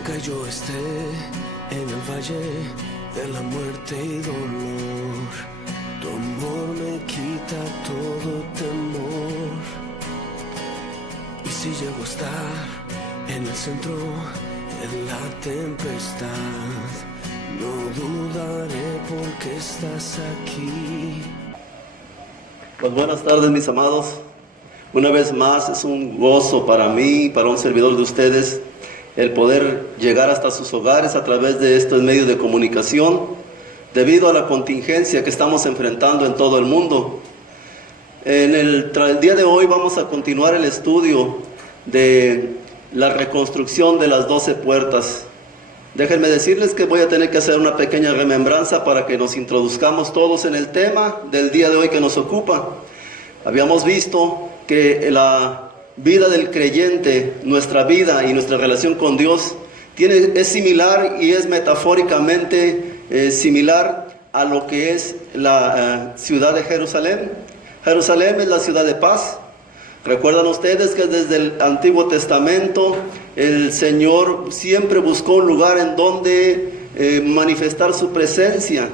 Aunque yo esté en el valle de la muerte y dolor, tu amor me quita todo temor. Y si llego a estar en el centro de la tempestad, no dudaré porque estás aquí. Pues buenas tardes, mis amados. Una vez más es un gozo para mí, para un servidor de ustedes, el poder llegar hasta sus hogares a través de estos medios de comunicación, debido a la contingencia que estamos enfrentando en todo el mundo. El día de hoy vamos a continuar el estudio de la reconstrucción de las 12 puertas. Déjenme decirles que voy a tener que hacer una pequeña remembranza para que nos introduzcamos todos en el tema del día de hoy que nos ocupa. Habíamos visto que la vida del creyente, nuestra vida y nuestra relación con Dios es similar y es metafóricamente similar a lo que es la ciudad de Jerusalén. Jerusalén es la ciudad de paz. Recuerdan ustedes que desde el Antiguo Testamento el Señor siempre buscó un lugar en donde manifestar su presencia.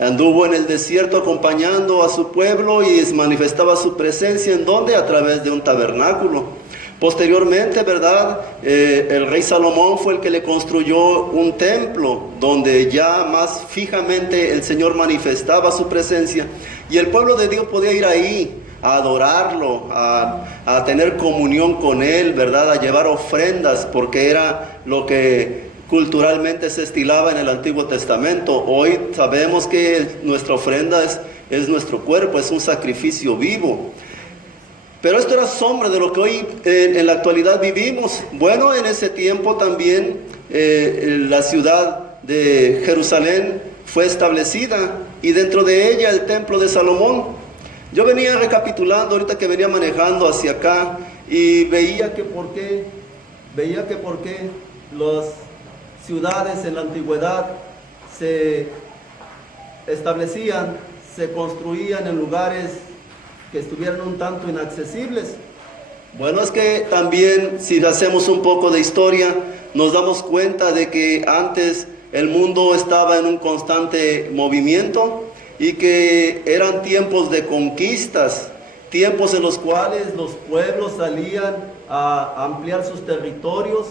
Anduvo en el desierto acompañando a su pueblo y manifestaba su presencia en donde, a través de un tabernáculo. Posteriormente, ¿verdad? El rey Salomón fue el que le construyó un templo donde ya más fijamente el Señor manifestaba su presencia y el pueblo de Dios podía ir ahí a adorarlo, a tener comunión con Él, ¿verdad? A llevar ofrendas, porque era lo que culturalmente se estilaba en el Antiguo Testamento. Hoy sabemos que nuestra ofrenda es nuestro cuerpo, es un sacrificio vivo. Pero esto era sombra de lo que hoy en la actualidad vivimos. Bueno, en ese tiempo también la ciudad de Jerusalén fue establecida y dentro de ella el templo de Salomón. Yo venía recapitulando ahorita que venía manejando hacia acá y veía que por qué las ciudades en la antigüedad se establecían, se construían en lugares que estuvieran un tanto inaccesibles. Bueno, es que también si hacemos un poco de historia, nos damos cuenta de que antes el mundo estaba en un constante movimiento y que eran tiempos de conquistas, tiempos en los cuales los pueblos salían a ampliar sus territorios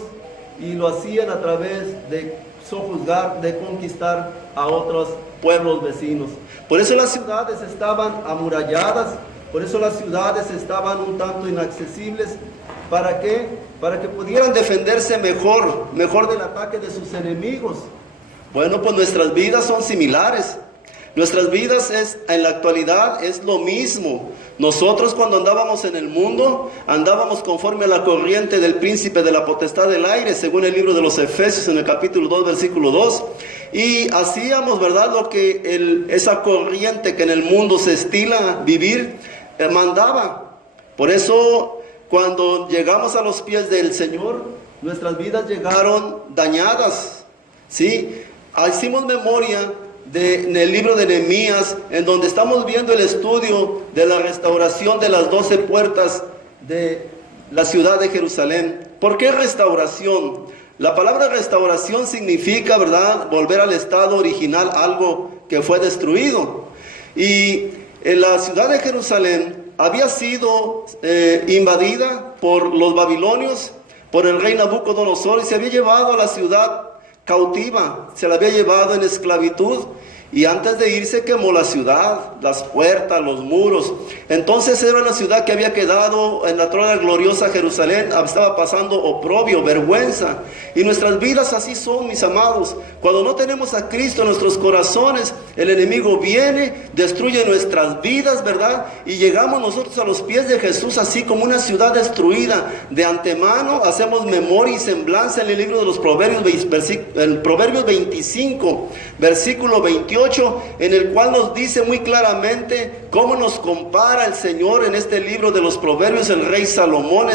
y lo hacían a través de sojuzgar, de conquistar a otros pueblos vecinos. Por eso las ciudades estaban amuralladas, por eso las ciudades estaban un tanto inaccesibles. ¿Para qué? Para que pudieran defenderse mejor del ataque de sus enemigos. Bueno, pues nuestras vidas son similares. Nuestras vidas en la actualidad es lo mismo. Nosotros cuando andábamos en el mundo, andábamos conforme a la corriente del príncipe de la potestad del aire, según el libro de los Efesios en el capítulo 2, versículo 2. Y hacíamos, ¿verdad?, lo que esa corriente que en el mundo se estila vivir, mandaba. Por eso, cuando llegamos a los pies del Señor, nuestras vidas llegaron dañadas, ¿sí? Hicimos memoria en el libro de Nehemías, en donde estamos viendo el estudio de la restauración de las 12 puertas de la ciudad de Jerusalén. ¿Por qué restauración? La palabra restauración significa, ¿verdad?, volver al estado original, algo que fue destruido. Y en la ciudad de Jerusalén había sido invadida por los babilonios, por el rey Nabucodonosor, y se había llevado a la ciudad cautiva, se la había llevado en esclavitud. Y antes de irse quemó la ciudad, las puertas, los muros. Entonces era una ciudad que había quedado en la trono gloriosa Jerusalén, estaba pasando oprobio, vergüenza. Y nuestras vidas así son, mis amados. Cuando no tenemos a Cristo en nuestros corazones, el enemigo viene, destruye nuestras vidas, ¿verdad? Y llegamos nosotros a los pies de Jesús así como una ciudad destruida. De antemano hacemos memoria y semblanza en el libro de los Proverbios, el Proverbios 25, versículo 28. En el cual nos dice muy claramente cómo nos compara el Señor en este libro de los Proverbios, el rey Salomón,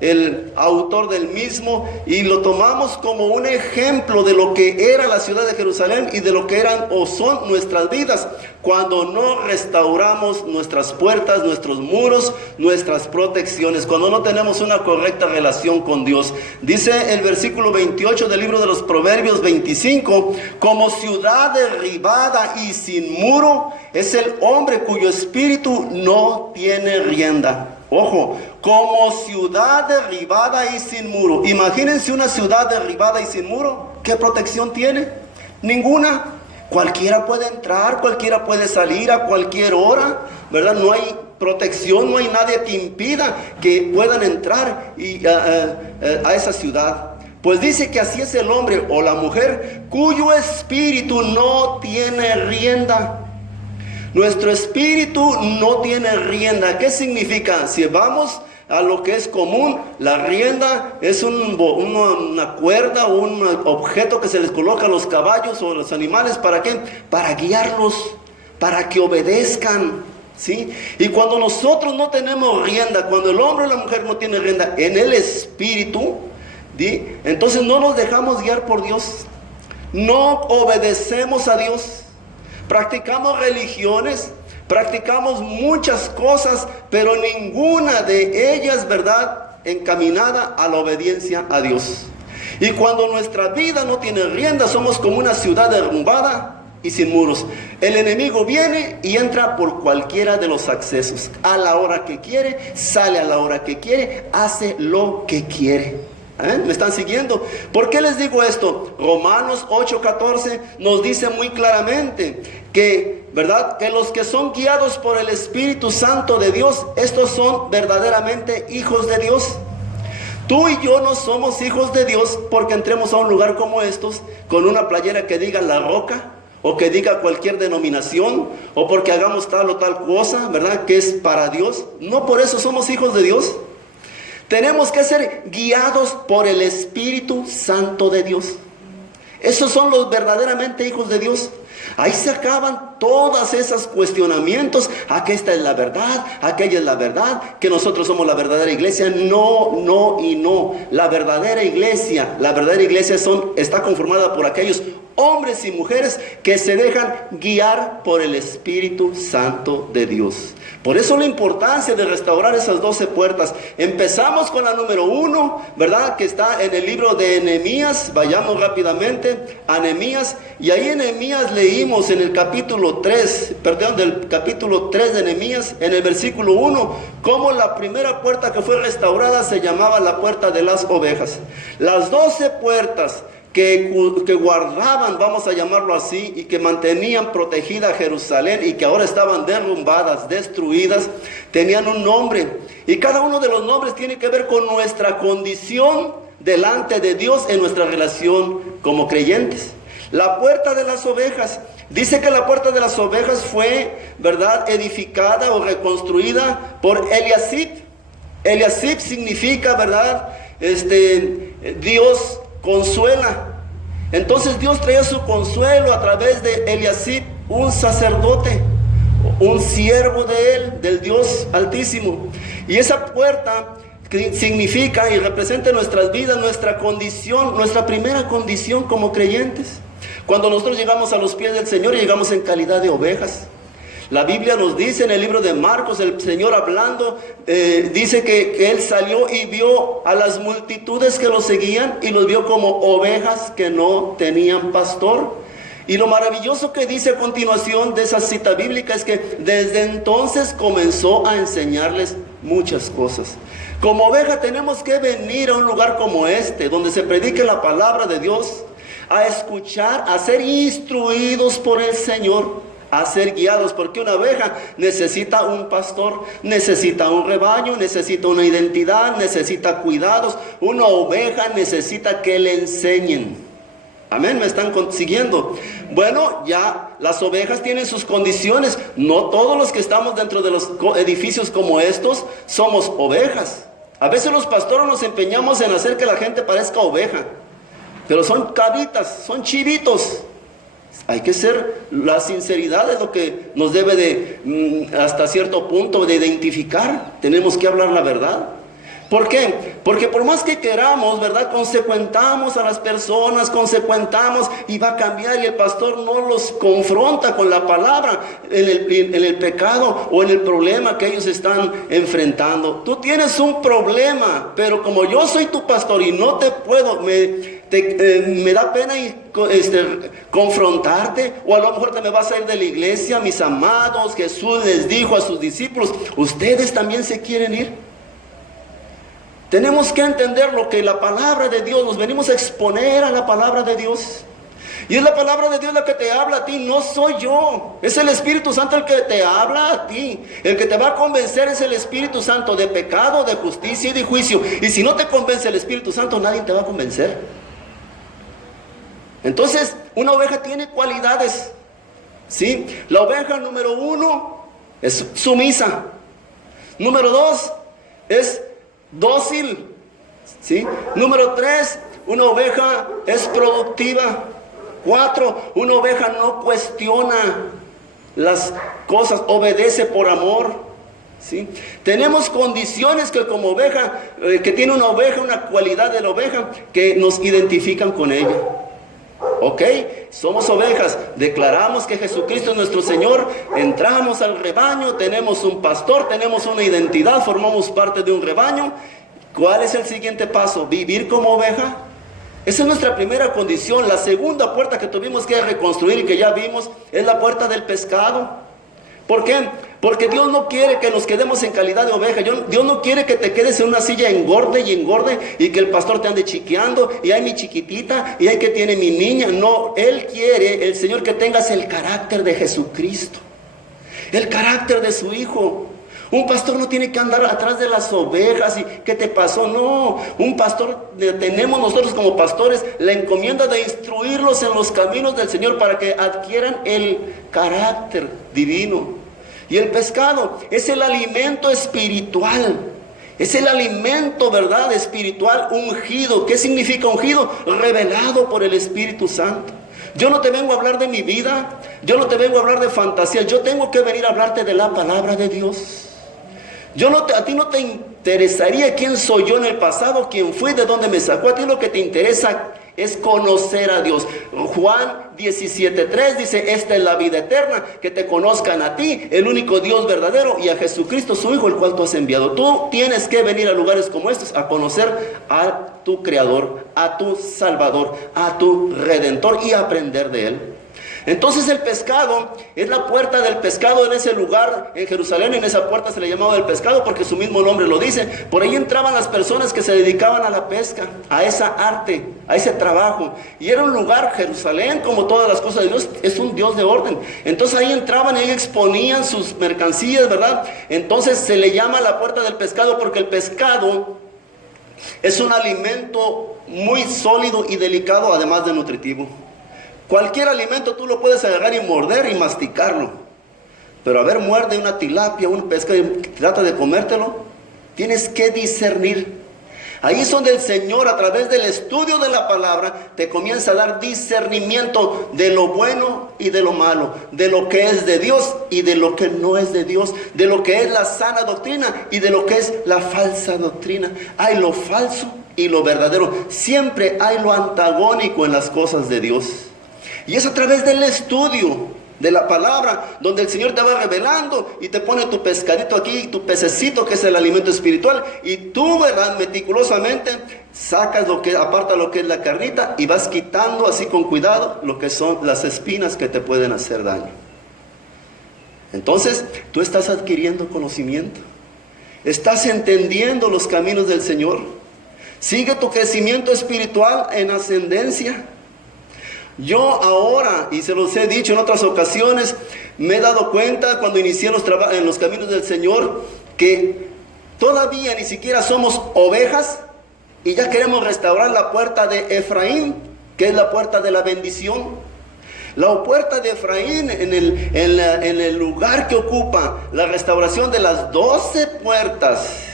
el autor del mismo, y lo tomamos como un ejemplo de lo que era la ciudad de Jerusalén y de lo que eran o son nuestras vidas cuando no restauramos nuestras puertas, nuestros muros, nuestras protecciones, cuando no tenemos una correcta relación con Dios. Dice el versículo 28 del libro de los Proverbios 25, como ciudad derribada y sin muro es el hombre cuyo espíritu no tiene rienda. Ojo, como ciudad derribada y sin muro. Imagínense una ciudad derribada y sin muro. ¿Qué protección tiene? Ninguna. Cualquiera puede entrar, cualquiera puede salir a cualquier hora, ¿verdad? No hay protección, no hay nadie que impida que puedan entrar a esa ciudad. Pues dice que así es el hombre o la mujer cuyo espíritu no tiene rienda. Nuestro espíritu no tiene rienda. ¿Qué significa? Si vamos a lo que es común, la rienda es una cuerda o un objeto que se les coloca a los caballos o a los animales. ¿Para qué? Para guiarlos, para que obedezcan, ¿sí? Y cuando nosotros no tenemos rienda, cuando el hombre o la mujer no tiene rienda en el espíritu, ¿sí? Entonces no nos dejamos guiar por Dios, no obedecemos a Dios. Practicamos religiones, practicamos muchas cosas, pero ninguna de ellas, ¿verdad?, encaminada a la obediencia a Dios. Y cuando nuestra vida no tiene rienda, somos como una ciudad derrumbada y sin muros. El enemigo viene y entra por cualquiera de los accesos. A la hora que quiere, sale a la hora que quiere, hace lo que quiere. ¿Me están siguiendo? ¿Por qué les digo esto? Romanos 8:14 nos dice muy claramente que, ¿verdad?, que los que son guiados por el Espíritu Santo de Dios, estos son verdaderamente hijos de Dios. Tú y yo no somos hijos de Dios porque entremos a un lugar como estos con una playera que diga La Roca, o que diga cualquier denominación, o porque hagamos tal o tal cosa, ¿verdad?, que es para Dios. No por eso somos hijos de Dios. Tenemos que ser guiados por el Espíritu Santo de Dios. Esos son los verdaderamente hijos de Dios. Ahí se acaban todos esos cuestionamientos. Que esta es la verdad, aquella es la verdad, que nosotros somos la verdadera iglesia. No, no y no. La verdadera iglesia está conformada por aquellos hombres y mujeres que se dejan guiar por el Espíritu Santo de Dios. Por eso la importancia de restaurar esas 12 puertas. Empezamos con la número 1, ¿verdad?, que está en el libro de Nehemías. Vayamos rápidamente a Nehemías. Y ahí en Nehemías leímos en el capítulo 3 de Nehemías, en el versículo 1, cómo la primera puerta que fue restaurada se llamaba la puerta de las ovejas. Las 12 puertas que guardaban, vamos a llamarlo así, y que mantenían protegida Jerusalén y que ahora estaban derrumbadas, destruidas, tenían un nombre. Y cada uno de los nombres tiene que ver con nuestra condición delante de Dios en nuestra relación como creyentes. La puerta de las ovejas, dice que la puerta de las ovejas fue, ¿verdad?, edificada o reconstruida por Eliasib. Eliasib significa, ¿verdad?, Dios consuela. Entonces Dios traía su consuelo a través de Eliasib, un sacerdote, un siervo de él, del Dios Altísimo. Y esa puerta significa y representa nuestras vidas, nuestra condición, nuestra primera condición como creyentes. Cuando nosotros llegamos a los pies del Señor, llegamos en calidad de ovejas. La Biblia nos dice en el libro de Marcos, el Señor hablando, dice que Él salió y vio a las multitudes que lo seguían y los vio como ovejas que no tenían pastor. Y lo maravilloso que dice a continuación de esa cita bíblica es que desde entonces comenzó a enseñarles muchas cosas. Como oveja tenemos que venir a un lugar como este, donde se predique la palabra de Dios, a escuchar, a ser instruidos por el Señor, a ser guiados, porque una oveja necesita un pastor, necesita un rebaño, necesita una identidad, necesita cuidados. Una oveja necesita que le enseñen. Amén, ¿me están siguiendo? Bueno, ya las ovejas tienen sus condiciones. No todos los que estamos dentro de los edificios como estos somos ovejas. A veces los pastores nos empeñamos en hacer que la gente parezca oveja, pero son cabritas, son chivitos. Hay que ser, la sinceridad es lo que nos debe de, hasta cierto punto, de identificar. Tenemos que hablar la verdad. ¿Por qué? Porque por más que queramos, ¿verdad? Consecuentamos a las personas, consecuentamos y va a cambiar, y el pastor no los confronta con la palabra en el pecado o en el problema que ellos están enfrentando. Tú tienes un problema, pero como yo soy tu pastor y no te puedo, me da pena confrontarte, o a lo mejor te me vas a ir de la iglesia. Mis amados, Jesús les dijo a sus discípulos: ustedes también se quieren ir. Tenemos que entender lo que la palabra de Dios, nos venimos a exponer a la palabra de Dios. Y es la palabra de Dios la que te habla a ti, no soy yo. Es el Espíritu Santo el que te habla a ti. El que te va a convencer es el Espíritu Santo de pecado, de justicia y de juicio. Y si no te convence el Espíritu Santo, nadie te va a convencer. Entonces, una oveja tiene cualidades, ¿sí? La oveja número 1 es sumisa. Número 2 es dócil, ¿sí? Número 3, una oveja es productiva. 4, una oveja no cuestiona las cosas, obedece por amor, ¿sí? Tenemos condiciones que como oveja, que tiene una oveja, una cualidad de la oveja que nos identifican con ella. Ok, somos ovejas, declaramos que Jesucristo es nuestro Señor, entramos al rebaño, tenemos un pastor, tenemos una identidad, formamos parte de un rebaño. ¿Cuál es el siguiente paso? ¿Vivir como oveja? Esa es nuestra primera condición. La segunda puerta que tuvimos que reconstruir y que ya vimos es la puerta del pescado. ¿Por qué? Porque Dios no quiere que nos quedemos en calidad de oveja. Dios no quiere que te quedes en una silla engorde y que el pastor te ande chiqueando, y ay mi chiquitita, y ay que tiene mi niña. No, Él quiere, el Señor, que tengas el carácter de Jesucristo, el carácter de su Hijo. Un pastor no tiene que andar atrás de las ovejas y ¿qué te pasó? No, un pastor, tenemos nosotros como pastores la encomienda de instruirlos en los caminos del Señor para que adquieran el carácter divino. Y el pescado es el alimento espiritual, es el alimento, ¿verdad?, espiritual ungido. ¿Qué significa ungido? Revelado por el Espíritu Santo. Yo no te vengo a hablar de mi vida, yo no te vengo a hablar de fantasías, yo tengo que venir a hablarte de la palabra de Dios. A ti no te interesaría quién soy yo en el pasado, quién fui, de dónde me sacó. A ti lo que te interesa es conocer a Dios. Juan 17:3 dice: esta es la vida eterna, que te conozcan a ti, el único Dios verdadero, y a Jesucristo su Hijo, el cual tú has enviado. Tú tienes que venir a lugares como estos a conocer a tu Creador, a tu Salvador, a tu Redentor, y a aprender de Él. Entonces el pescado es la puerta del pescado. En ese lugar, en Jerusalén, en esa puerta se le llamaba el pescado porque su mismo nombre lo dice. Por ahí entraban las personas que se dedicaban a la pesca, a esa arte, a ese trabajo. Y era un lugar, Jerusalén, como todas las cosas de Dios, es un Dios de orden. Entonces ahí entraban y ahí exponían sus mercancías, ¿verdad? Entonces se le llama la puerta del pescado porque el pescado es un alimento muy sólido y delicado, además de nutritivo. Cualquier alimento tú lo puedes agarrar y morder y masticarlo. Pero a ver, muerde una tilapia, un pescado y trata de comértelo. Tienes que discernir. Ahí es donde el Señor, a través del estudio de la palabra, te comienza a dar discernimiento de lo bueno y de lo malo, de lo que es de Dios y de lo que no es de Dios, de lo que es la sana doctrina y de lo que es la falsa doctrina. Hay lo falso y lo verdadero. Siempre hay lo antagónico en las cosas de Dios. Y es a través del estudio de la palabra donde el Señor te va revelando y te pone tu pescadito aquí, tu pececito, que es el alimento espiritual, y tú, ¿verdad?, meticulosamente sacas aparta lo que es la carnita y vas quitando así con cuidado lo que son las espinas que te pueden hacer daño. Entonces tú estás adquiriendo conocimiento, estás entendiendo los caminos del Señor. Sigue tu crecimiento espiritual en ascendencia. Yo ahora, y se los he dicho en otras ocasiones, me he dado cuenta cuando inicié en los caminos del Señor, que todavía ni siquiera somos ovejas y ya queremos restaurar la puerta de Efraín, que es la puerta de la bendición. La puerta de Efraín, en el lugar que ocupa la restauración de las 12 puertas.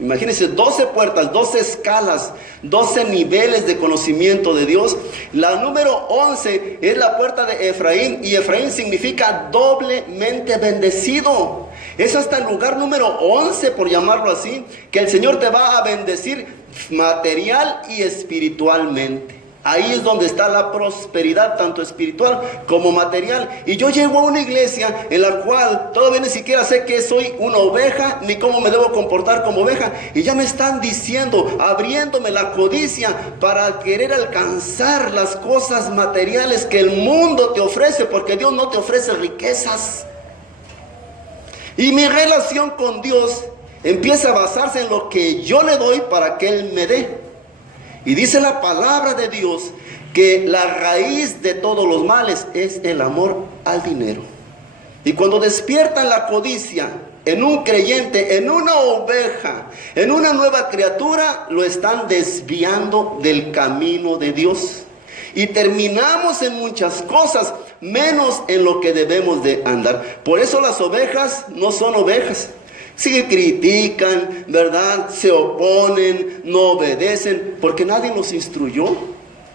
Imagínense, 12 puertas, 12 escalas, 12 niveles de conocimiento de Dios. La número 11 es la puerta de Efraín, y Efraín significa doblemente bendecido. Es hasta el lugar número 11, por llamarlo así, que el Señor te va a bendecir material y espiritualmente. Ahí es donde está la prosperidad, tanto espiritual como material. Y yo llego a una iglesia en la cual todavía ni siquiera sé que soy una oveja, ni cómo me debo comportar como oveja. Y ya me están diciendo, abriéndome la codicia para querer alcanzar las cosas materiales que el mundo te ofrece, porque Dios no te ofrece riquezas. Y mi relación con Dios empieza a basarse en lo que yo le doy para que Él me dé. Y dice la palabra de Dios que la raíz de todos los males es el amor al dinero. Y cuando despiertan la codicia en un creyente, en una oveja, en una nueva criatura, lo están desviando del camino de Dios. Y terminamos en muchas cosas, menos en lo que debemos de andar. Por eso las ovejas no son ovejas. Sí critican, ¿verdad? Se oponen, no obedecen, porque nadie los instruyó.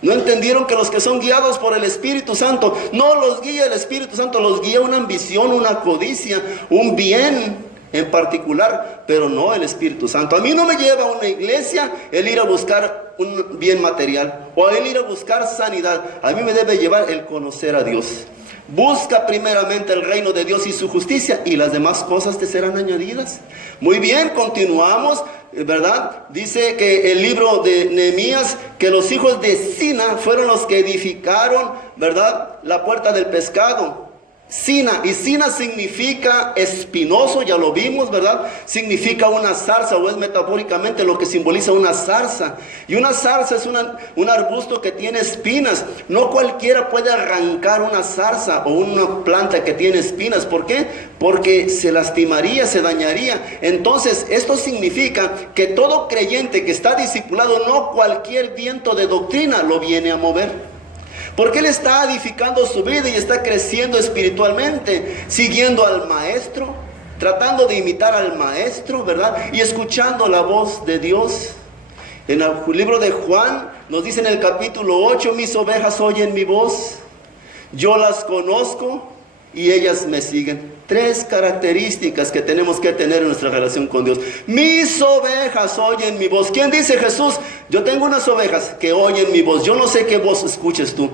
No entendieron que los que son guiados por el Espíritu Santo, no los guía el Espíritu Santo, los guía una ambición, una codicia, un bien en particular, pero no el Espíritu Santo. A mí no me lleva a una iglesia el ir a buscar un bien material o el ir a buscar sanidad. A mí me debe llevar el conocer a Dios. Busca primeramente el reino de Dios y su justicia, y las demás cosas te serán añadidas. Muy bien, continuamos, ¿verdad? Dice que el libro de Nehemías, que los hijos de Sina fueron los que edificaron, ¿verdad?, la puerta del pescado. Sina, y Sina significa espinoso, ya lo vimos, ¿verdad? Significa una zarza, o es metafóricamente lo que simboliza una zarza. Y una zarza es un arbusto que tiene espinas. No cualquiera puede arrancar una zarza o una planta que tiene espinas. ¿Por qué? Porque se lastimaría, se dañaría. Entonces, esto significa que todo creyente que está discipulado, no cualquier viento de doctrina lo viene a mover. Porque él está edificando su vida y está creciendo espiritualmente, siguiendo al maestro, tratando de imitar al maestro, ¿verdad? Y escuchando la voz de Dios. En el libro de Juan nos dice en el capítulo 8, mis ovejas oyen mi voz, yo las conozco y ellas me siguen. 3 características que tenemos que tener en nuestra relación con Dios. Mis ovejas oyen mi voz. ¿Quién dice? Jesús. Yo tengo unas ovejas que oyen mi voz. Yo no sé qué voz escuches tú,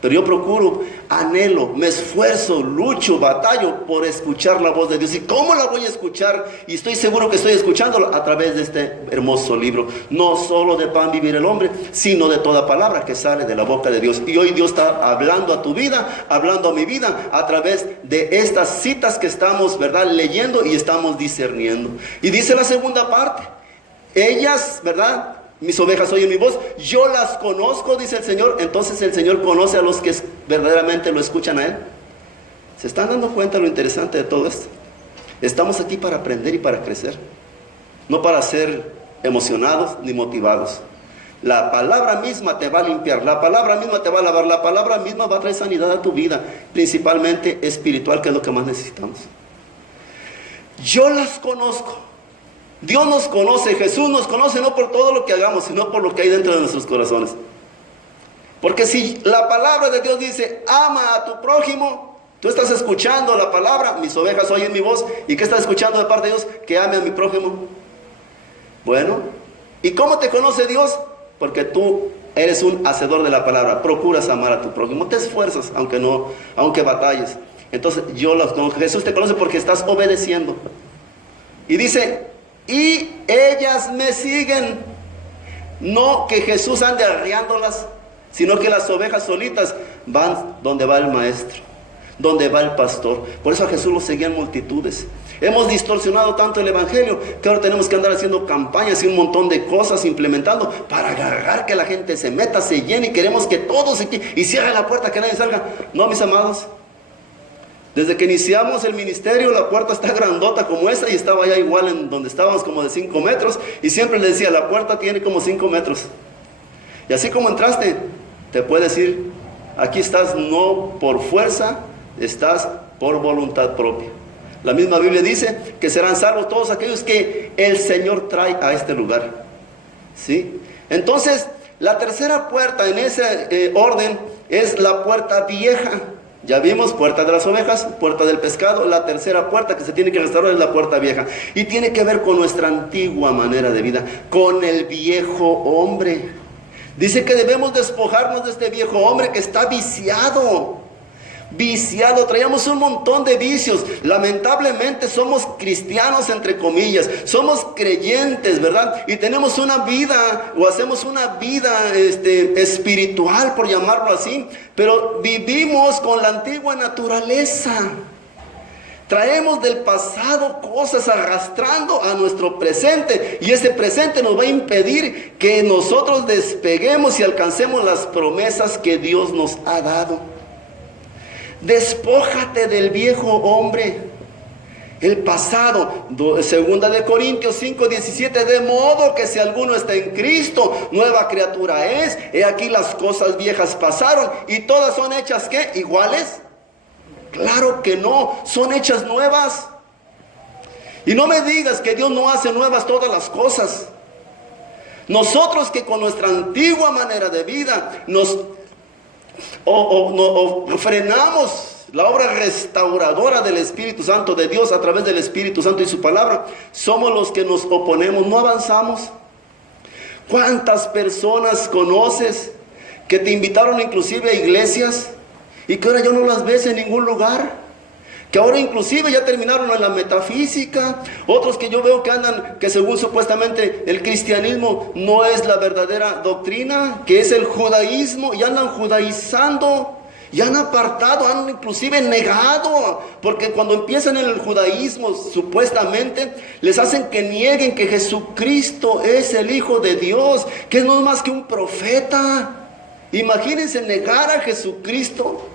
pero yo procuro, anhelo, me esfuerzo, lucho, batallo por escuchar la voz de Dios. ¿Y cómo la voy a escuchar? Y estoy seguro que estoy escuchándolo a través de este hermoso libro. No solo de pan vivir el hombre, sino de toda palabra que sale de la boca de Dios. Y hoy Dios está hablando a tu vida, hablando a mi vida, a través de estas citas que estamos, ¿verdad?, leyendo y estamos discerniendo. Y dice la segunda parte, ellas, ¿verdad?, mis ovejas oyen mi voz, yo las conozco, dice el Señor. Entonces el Señor conoce a los que verdaderamente lo escuchan a Él. ¿Se están dando cuenta lo interesante de todo esto? Estamos aquí para aprender y para crecer, no para ser emocionados ni motivados. La palabra misma te va a limpiar, la palabra misma te va a lavar, la palabra misma va a traer sanidad a tu vida, principalmente espiritual, que es lo que más necesitamos. Yo las conozco. Dios nos conoce, Jesús nos conoce, no por todo lo que hagamos, sino por lo que hay dentro de nuestros corazones. Porque si la palabra de Dios dice, ama a tu prójimo, tú estás escuchando la palabra, mis ovejas oyen mi voz, ¿y qué estás escuchando de parte de Dios? Que ame a mi prójimo. Bueno, ¿y cómo te conoce Dios? Porque tú eres un hacedor de la palabra, procuras amar a tu prójimo, te esfuerzas, aunque batalles. Entonces yo los conozco. Jesús te conoce porque estás obedeciendo. Y dice, y ellas me siguen. No que Jesús ande arriándolas, sino que las ovejas solitas van donde va el maestro, donde va el pastor. Por eso a Jesús lo seguían multitudes. Hemos distorsionado tanto el evangelio que ahora tenemos que andar haciendo campañas y un montón de cosas implementando para agarrar que la gente se meta, se llene, y queremos que todos se queden y cierre la puerta, que nadie salga. No, mis amados, desde que iniciamos el ministerio, la puerta está grandota como esta, y estaba ya igual en donde estábamos, como de 5 metros, y siempre le decía, la puerta tiene como 5 metros. Y así como entraste, te puedes ir. Aquí estás no por fuerza, estás por voluntad propia. La misma Biblia dice que serán salvos todos aquellos que el Señor trae a este lugar. ¿Sí? Entonces, la tercera puerta en ese orden es la puerta vieja. Ya vimos, puerta de las ovejas, puerta del pescado. La tercera puerta que se tiene que restaurar es la puerta vieja. Y tiene que ver con nuestra antigua manera de vida, con el viejo hombre. Dice que debemos despojarnos de este viejo hombre que está viciado. Viciado, traíamos un montón de vicios. Lamentablemente somos cristianos, entre comillas, somos creyentes, ¿verdad? Y tenemos una vida, o hacemos una vida espiritual, por llamarlo así, pero vivimos con la antigua naturaleza. Traemos del pasado cosas arrastrando a nuestro presente, y ese presente nos va a impedir que nosotros despeguemos y alcancemos las promesas que Dios nos ha dado. Despójate del viejo hombre, el pasado. Segunda de Corintios 5:17, de modo que si alguno está en Cristo, nueva criatura es. He aquí las cosas viejas pasaron y todas son hechas, ¿qué? ¿Iguales? Claro que no, son hechas nuevas. Y no me digas que Dios no hace nuevas todas las cosas. Nosotros que con nuestra antigua manera de vida frenamos la obra restauradora del Espíritu Santo de Dios a través del Espíritu Santo y su palabra, somos los que nos oponemos, no avanzamos. ¿Cuántas personas conoces que te invitaron inclusive a iglesias y que ahora ya no las ves en ningún lugar? Que ahora inclusive ya terminaron en la metafísica. Otros que yo veo que andan, que según supuestamente el cristianismo no es la verdadera doctrina, que es el judaísmo, y andan judaizando, y han apartado, han inclusive negado, porque cuando empiezan en el judaísmo supuestamente les hacen que nieguen que Jesucristo es el Hijo de Dios, que no es más que un profeta. Imagínense negar a Jesucristo.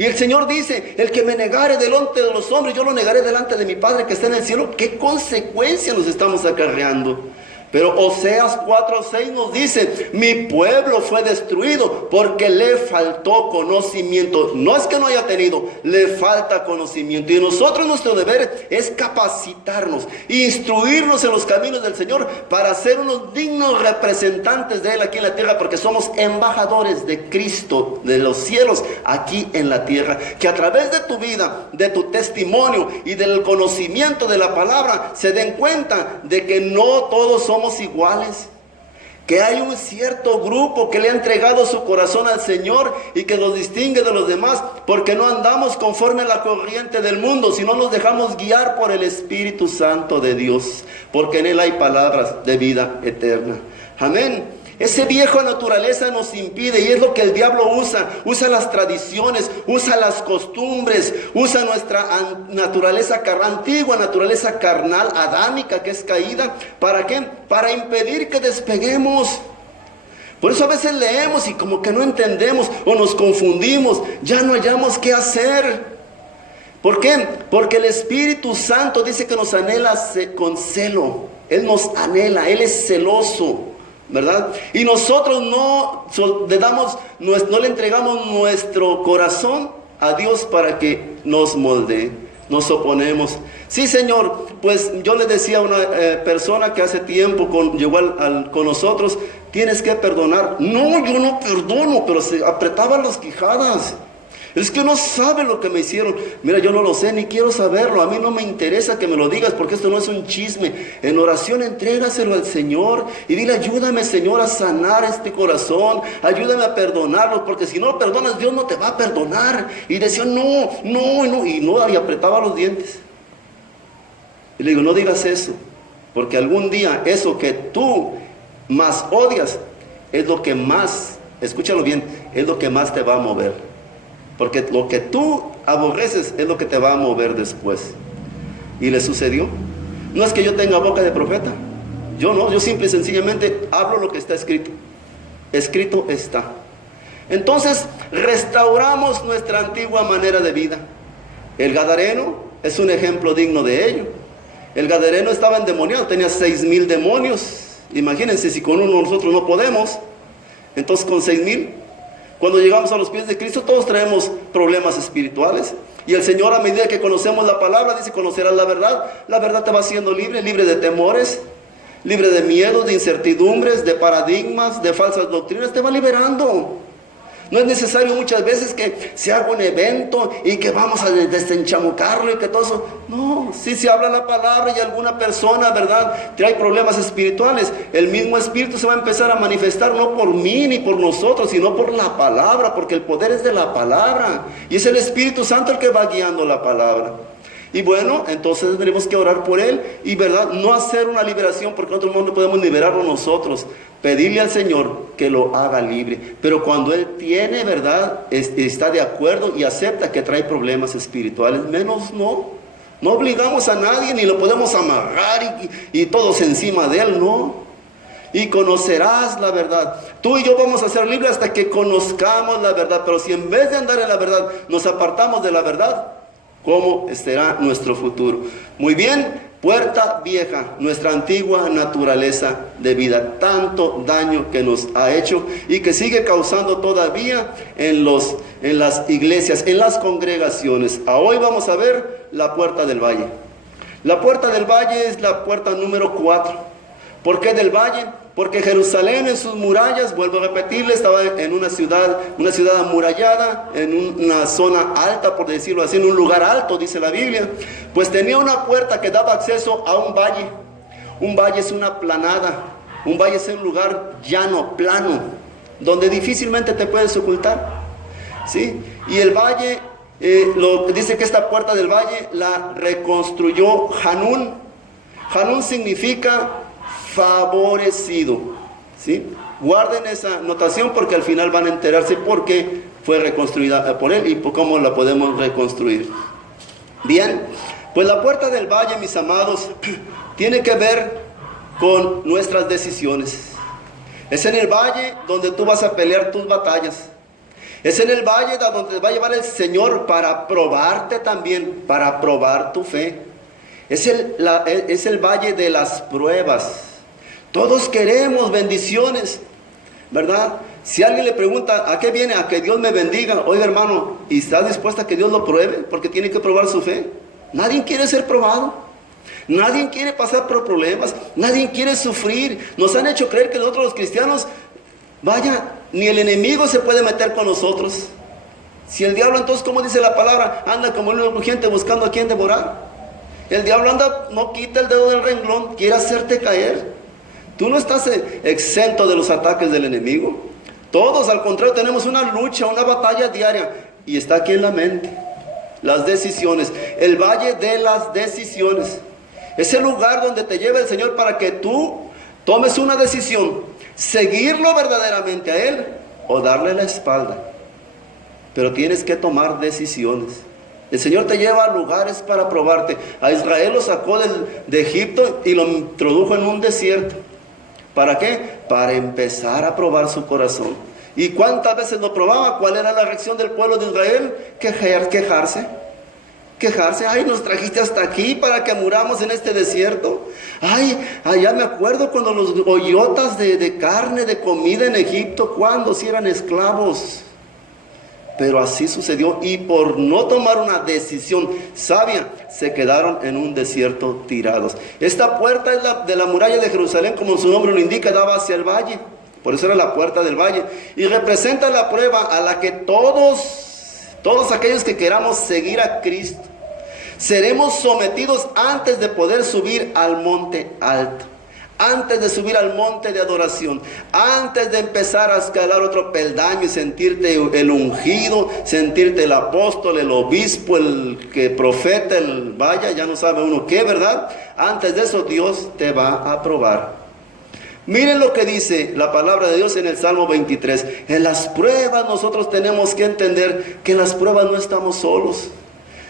Y el Señor dice, el que me negare delante de los hombres, yo lo negaré delante de mi Padre que está en el cielo. ¿Qué consecuencias nos estamos acarreando? Pero Oseas 4:6 nos dice, mi pueblo fue destruido porque le faltó conocimiento. No es que no haya tenido, le falta conocimiento. Y nosotros, nuestro deber es capacitarnos, instruirnos en los caminos del Señor para ser unos dignos representantes de Él aquí en la tierra, porque somos embajadores de Cristo, de los cielos, aquí en la tierra. Que a través de tu vida, de tu testimonio y del conocimiento de la palabra, se den cuenta de que no todos somos iguales, que hay un cierto grupo que le ha entregado su corazón al Señor y que los distingue de los demás, porque no andamos conforme a la corriente del mundo, sino nos dejamos guiar por el Espíritu Santo de Dios, porque en Él hay palabras de vida eterna. Amén. Ese viejo naturaleza nos impide, y es lo que el diablo usa las tradiciones, usa las costumbres, usa nuestra naturaleza antigua naturaleza carnal, adámica, que es caída. ¿Para qué? Para impedir que despeguemos. Por eso a veces leemos y como que no entendemos o nos confundimos, ya no hallamos qué hacer. ¿Por qué? Porque el Espíritu Santo dice que nos anhela con celo. Él nos anhela, Él es celoso, ¿verdad? Y nosotros no le entregamos nuestro corazón a Dios para que nos moldee. Nos oponemos. Sí, Señor, pues yo le decía a una persona que hace tiempo llegó con nosotros, tienes que perdonar. No, yo no perdono, pero se apretaban las quijadas. Es que no sabe lo que me hicieron. Mira, yo no lo sé, ni quiero saberlo. A mí no me interesa que me lo digas, porque esto no es un chisme. En oración entrégaselo al Señor y dile, ayúdame, Señor, a sanar este corazón. Ayúdame a perdonarlo, porque si no lo perdonas, Dios no te va a perdonar. Y decía, no, y apretaba los dientes. Y le digo, no digas eso, porque algún día eso que tú más odias es lo que más, escúchalo bien, es lo que más te va a mover. Porque lo que tú aborreces es lo que te va a mover después. Y le sucedió. No es que yo tenga boca de profeta. Yo no, yo simple y sencillamente hablo lo que está escrito. Escrito está. Entonces, restauramos nuestra antigua manera de vida. El gadareno es un ejemplo digno de ello. El gadareno estaba endemoniado, tenía 6,000 demonios. Imagínense, si con uno nosotros no podemos, entonces con 6,000. Cuando llegamos a los pies de Cristo, todos traemos problemas espirituales. Y el Señor, a medida que conocemos la palabra, dice, conocerás la verdad. La verdad te va haciendo libre, libre de temores, libre de miedos, de incertidumbres, de paradigmas, de falsas doctrinas. Te va liberando. No es necesario muchas veces que se haga un evento y que vamos a desenchamucarlo y que todo eso. No, si se habla la palabra y alguna persona, ¿verdad?, trae problemas espirituales, el mismo Espíritu se va a empezar a manifestar, no por mí ni por nosotros, sino por la palabra, porque el poder es de la palabra. Y es el Espíritu Santo el que va guiando la palabra. Y bueno, entonces tenemos que orar por él y, ¿verdad?, no hacer una liberación, porque en otro mundo podemos liberarlo nosotros. Pedirle al Señor que lo haga libre. Pero cuando él tiene, ¿verdad?, está de acuerdo y acepta que trae problemas espirituales, menos no. No obligamos a nadie, ni lo podemos amarrar y todos encima de él, no. Y conocerás la verdad. Tú y yo vamos a ser libres hasta que conozcamos la verdad. Pero si en vez de andar en la verdad nos apartamos de la verdad, ¿cómo estará nuestro futuro? Muy bien, puerta vieja, nuestra antigua naturaleza de vida. Tanto daño que nos ha hecho y que sigue causando todavía en las iglesias, en las congregaciones. Hoy vamos a ver la puerta del valle. La puerta del valle es la puerta número 4. ¿Por qué del valle? Porque Jerusalén en sus murallas, vuelvo a repetirle, estaba en una ciudad amurallada, en una zona alta, por decirlo así, en un lugar alto, dice la Biblia. Pues tenía una puerta que daba acceso a un valle. Un valle es una planada, un valle es un lugar llano, plano, donde difícilmente te puedes ocultar, ¿sí? Y el valle, dice que esta puerta del valle la reconstruyó Hanún. Hanún significa favorecido, ¿sí? Guarden esa notación porque al final van a enterarse por qué fue reconstruida por él y por cómo la podemos reconstruir. Bien, pues la puerta del valle, mis amados, tiene que ver con nuestras decisiones. Es en el valle donde tú vas a pelear tus batallas. Es en el valle donde te va a llevar el Señor para probarte también, para probar tu fe. Es el valle de las pruebas. Todos queremos bendiciones, ¿verdad? Si alguien le pregunta, ¿a qué viene? A que Dios me bendiga. Oiga, hermano, ¿y está dispuesta a que Dios lo pruebe? Porque tiene que probar su fe. Nadie quiere ser probado. Nadie quiere pasar por problemas. Nadie quiere sufrir. Nos han hecho creer que nosotros los cristianos, vaya, ni el enemigo se puede meter con nosotros. Si el diablo, entonces, ¿cómo dice la palabra? Anda como un león rugiente buscando a quien devorar. El diablo anda, no quita el dedo del renglón, quiere hacerte caer. Tú no estás exento de los ataques del enemigo. Todos, al contrario, tenemos una lucha, una batalla diaria. Y está aquí en la mente. Las decisiones. El valle de las decisiones. Es el lugar donde te lleva el Señor para que tú tomes una decisión. Seguirlo verdaderamente a Él o darle la espalda. Pero tienes que tomar decisiones. El Señor te lleva a lugares para probarte. A Israel lo sacó de Egipto y lo introdujo en un desierto. ¿Para qué? Para empezar a probar su corazón. ¿Y cuántas veces lo probaba? ¿Cuál era la reacción del pueblo de Israel? Quejarse. Ay, nos trajiste hasta aquí para que muramos en este desierto. Ay, allá me acuerdo cuando los hoyotas de carne, de comida en Egipto, cuando si eran esclavos. Pero así sucedió y por no tomar una decisión sabia, se quedaron en un desierto tirados. Esta puerta es de la muralla de Jerusalén, como su nombre lo indica, daba hacia el valle. Por eso era la puerta del valle. Y representa la prueba a la que todos aquellos que queramos seguir a Cristo, seremos sometidos antes de poder subir al monte alto. Antes de subir al monte de adoración, antes de empezar a escalar otro peldaño y sentirte el ungido, sentirte el apóstol, el obispo, el que profeta, ya no sabe uno qué, ¿verdad? Antes de eso Dios te va a probar. Miren lo que dice la palabra de Dios en el Salmo 23. En las pruebas nosotros tenemos que entender que en las pruebas no estamos solos.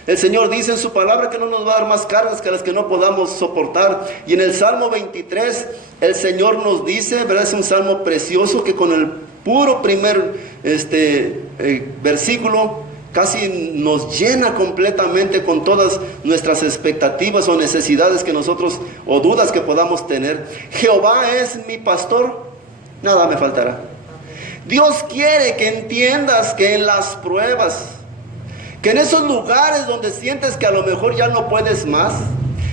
El Señor dice en su palabra que no nos va a dar más cargas que las que no podamos soportar. Y en el Salmo 23, el Señor nos dice, ¿verdad? Es un salmo precioso que con el puro primer versículo casi nos llena completamente con todas nuestras expectativas o necesidades que nosotros, o dudas que podamos tener. Jehová es mi pastor, nada me faltará. Dios quiere que entiendas que en las pruebas, que en esos lugares donde sientes que a lo mejor ya no puedes más,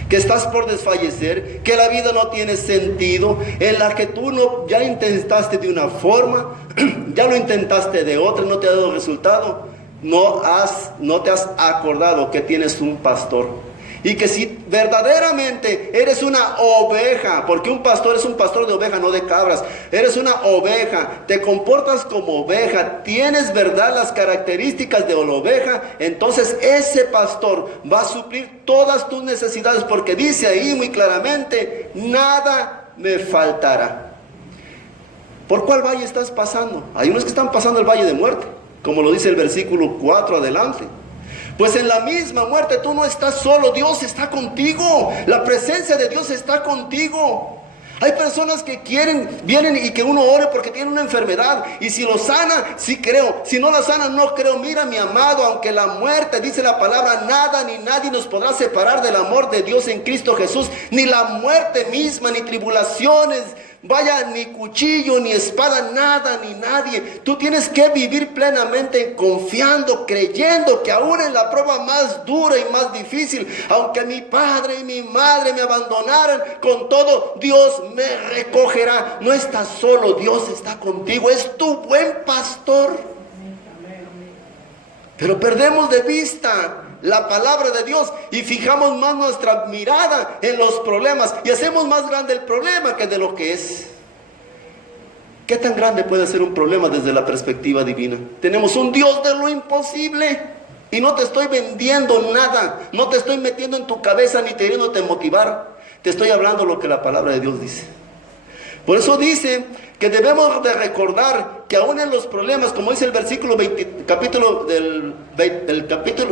que estás por desfallecer, que la vida no tiene sentido, en la que tú ya intentaste de una forma, ya lo intentaste de otra, no te ha dado resultado, no te has acordado que tienes un pastor. Y que si verdaderamente eres una oveja, porque un pastor es un pastor de oveja, no de cabras, eres una oveja, te comportas como oveja, tienes verdad las características de la oveja, entonces ese pastor va a suplir todas tus necesidades, porque dice ahí muy claramente, nada me faltará. ¿Por cuál valle estás pasando? Hay unos que están pasando el valle de muerte, como lo dice el versículo 4 adelante. Pues en la misma muerte tú no estás solo, Dios está contigo, la presencia de Dios está contigo. Hay personas que vienen y que uno ore porque tienen una enfermedad, y si lo sana, sí creo, si no la sana, no creo. Mira, mi amado, aunque la muerte, dice la palabra, nada ni nadie nos podrá separar del amor de Dios en Cristo Jesús, ni la muerte misma, ni tribulaciones, vaya, ni cuchillo, ni espada, nada, ni nadie. Tú tienes que vivir plenamente confiando, creyendo que aún en la prueba más dura y más difícil, aunque mi padre y mi madre me abandonaran, con todo Dios me recogerá. No estás solo, Dios está contigo, es tu buen pastor. Pero perdemos de vista la palabra de Dios y fijamos más nuestra mirada en los problemas y hacemos más grande el problema que de lo que es. ¿Qué tan grande puede ser un problema desde la perspectiva divina? Tenemos un Dios de lo imposible y no te estoy vendiendo nada, no te estoy metiendo en tu cabeza ni queriéndote motivar, te estoy hablando lo que la palabra de Dios dice. Por eso dice que debemos de recordar que aún en los problemas, como dice el versículo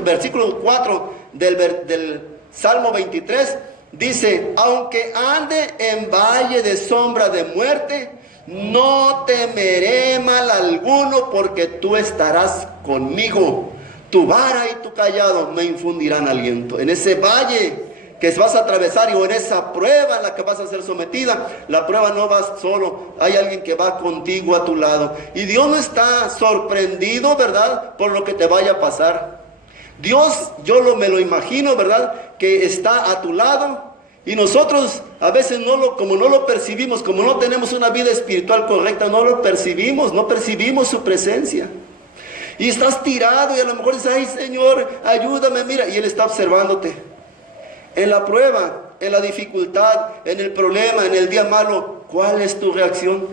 versículo 4 del Salmo 23, dice, aunque ande en valle de sombra de muerte, no temeré mal alguno, porque tú estarás conmigo. Tu vara y tu callado me infundirán aliento. En ese valle que vas a atravesar o en esa prueba en la que vas a ser sometida, la prueba no vas solo, hay alguien que va contigo a tu lado. Y Dios no está sorprendido, ¿verdad?, por lo que te vaya a pasar. Dios, me lo imagino, ¿verdad?, que está a tu lado. Y nosotros a veces como no lo percibimos, como no tenemos una vida espiritual correcta, no lo percibimos, no percibimos su presencia. Y estás tirado y a lo mejor dices, ay Señor, ayúdame, mira, y Él está observándote. En la prueba, en la dificultad, en el problema, en el día malo, ¿cuál es tu reacción?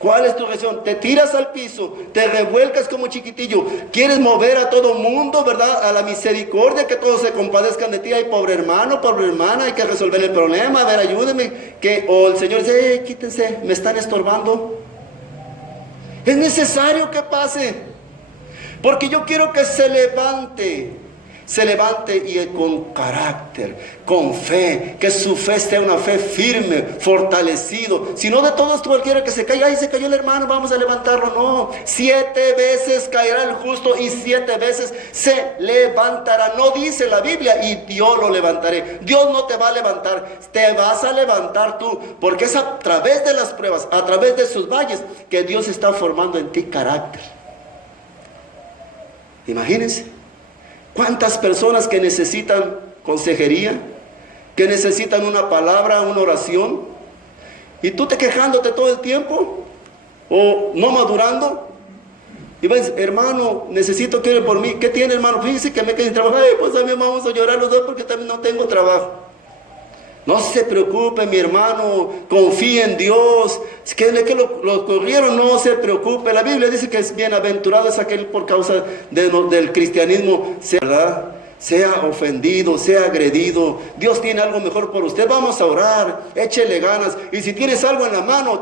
¿Cuál es tu reacción? Te tiras al piso, te revuelcas como chiquitillo, quieres mover a todo mundo, ¿verdad?, a la misericordia, que todos se compadezcan de ti. Ay, pobre hermano, pobre hermana, hay que resolver el problema, a ver, ayúdeme. O el Señor dice, quítense, me están estorbando. Es necesario que pase, porque yo quiero que se levante y con carácter, con fe, que su fe sea una fe firme, fortalecido. Si no, de todos cualquiera que se caiga, ay, se cayó el hermano, vamos a levantarlo. No, 7 veces caerá el justo y 7 veces se levantará. No dice la Biblia, y Dios lo levantaré. Dios no te va a levantar, te vas a levantar tú, porque es a través de las pruebas, a través de sus valles, que Dios está formando en ti carácter. Imagínense cuántas personas que necesitan consejería, que necesitan una palabra, una oración, y tú te quejándote todo el tiempo, o no madurando, y ves, hermano, necesito que ore por mí. ¿Qué tiene, hermano? Fíjese que me quedé sin trabajo. Ay, pues también vamos a llorar los dos porque también no tengo trabajo. No se preocupe, mi hermano, confíe en Dios. Es que lo corrieron, no se preocupe. La Biblia dice que es bienaventurado es aquel por causa del cristianismo, ¿verdad?, sea ofendido, sea agredido. Dios tiene algo mejor por usted. Vamos a orar, échele ganas. Y si tienes algo en la mano,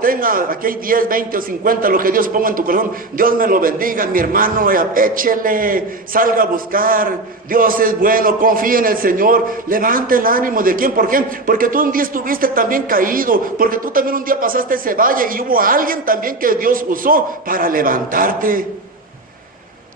aquí hay 10, 20 o 50, lo que Dios ponga en tu corazón. Dios me lo bendiga, mi hermano, échele, salga a buscar. Dios es bueno, confíe en el Señor. Levante el ánimo. ¿De quién? ¿Por qué? Porque tú un día estuviste también caído, porque tú también un día pasaste ese valle y hubo alguien también que Dios usó para levantarte.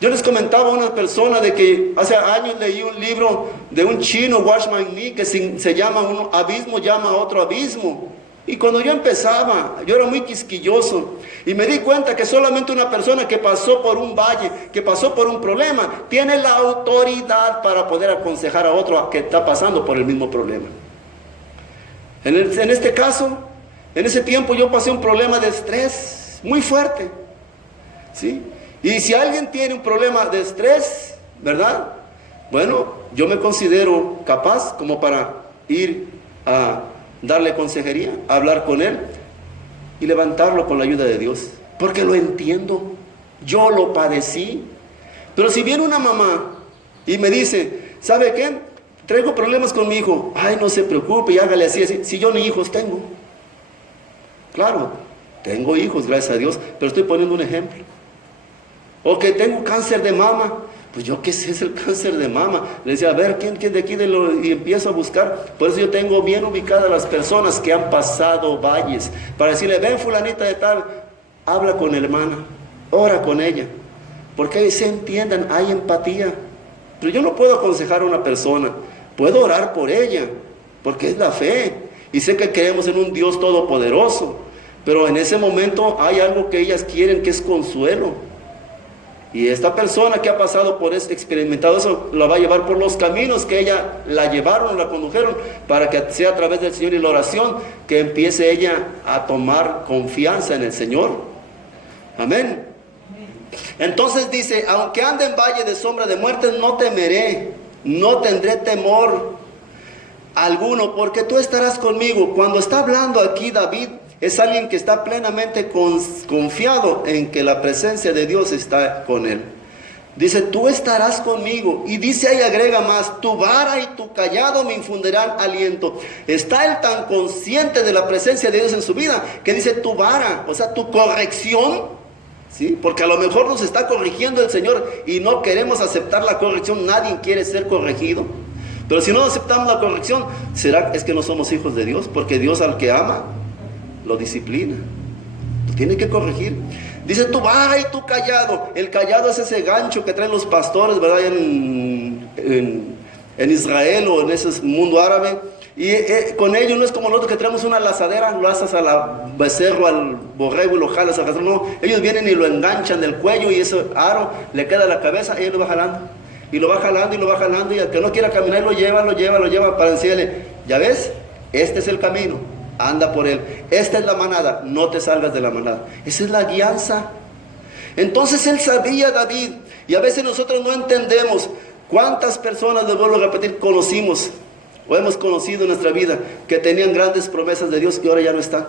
Yo les comentaba a una persona de que hace años leí un libro de un chino, Watchman Nee, que se llama Un abismo llama a otro abismo. Y cuando yo empezaba, yo era muy quisquilloso y me di cuenta que solamente una persona que pasó por un valle, que pasó por un problema, tiene la autoridad para poder aconsejar a otro que está pasando por el mismo problema. En este caso, en ese tiempo yo pasé un problema de estrés muy fuerte, ¿sí? Y si alguien tiene un problema de estrés, ¿verdad? Bueno, yo me considero capaz como para ir a darle consejería, hablar con él y levantarlo con la ayuda de Dios, porque lo entiendo, yo lo padecí. Pero si viene una mamá y me dice, ¿sabe qué? Traigo problemas con mi hijo. Ay, no se preocupe y hágale así, así. Si yo ni hijos tengo. Claro, tengo hijos, gracias a Dios, pero estoy poniendo un ejemplo. O que tengo cáncer de mama. Pues yo qué sé es el cáncer de mama. Le decía, a ver, ¿quién de aquí? Y empiezo a buscar. Por eso yo tengo bien ubicadas las personas que han pasado valles. Para decirle, ven fulanita de tal, habla con la hermana, ora con ella. Porque ahí se entiendan, hay empatía. Pero yo no puedo aconsejar a una persona. Puedo orar por ella, porque es la fe. Y sé que creemos en un Dios todopoderoso. Pero en ese momento hay algo que ellas quieren, que es consuelo. Y esta persona que ha pasado por eso, experimentado eso, la va a llevar por los caminos que ella la llevaron, la condujeron, para que sea a través del Señor y la oración, que empiece ella a tomar confianza en el Señor. Amén. Entonces dice, aunque ande en valle de sombra de muerte, no temeré, no tendré temor alguno, porque tú estarás conmigo. Cuando está hablando aquí David, es alguien que está plenamente confiado en que la presencia de Dios está con él. Dice, tú estarás conmigo. Y dice ahí, agrega más, tu vara y tu callado me infundirán aliento. Está él tan consciente de la presencia de Dios en su vida, que dice tu vara, o sea, tu corrección, ¿sí? Porque a lo mejor nos está corrigiendo el Señor y no queremos aceptar la corrección. Nadie quiere ser corregido. Pero si no aceptamos la corrección, es que no somos hijos de Dios, porque Dios al que ama lo disciplina, lo tiene que corregir. Dice tu vara y tu callado. El callado es ese gancho que traen los pastores, ¿verdad? En Israel o en ese mundo árabe. Y con ellos no es como nosotros que traemos una lazadera, lo asas al becerro, al borrego y lo jalas al becerro. No, ellos vienen y lo enganchan del cuello y ese aro le queda a la cabeza y él lo va jalando. Y lo va jalando y lo va jalando, y al que no quiera caminar lo lleva para decirle, ya ves, este es el camino, anda por él. Esta es la manada, no te salgas de la manada. Esa es la guianza. Entonces él sabía, David, y a veces nosotros no entendemos cuántas personas, les vuelvo a repetir, conocimos o hemos conocido en nuestra vida que tenían grandes promesas de Dios y ahora ya no están.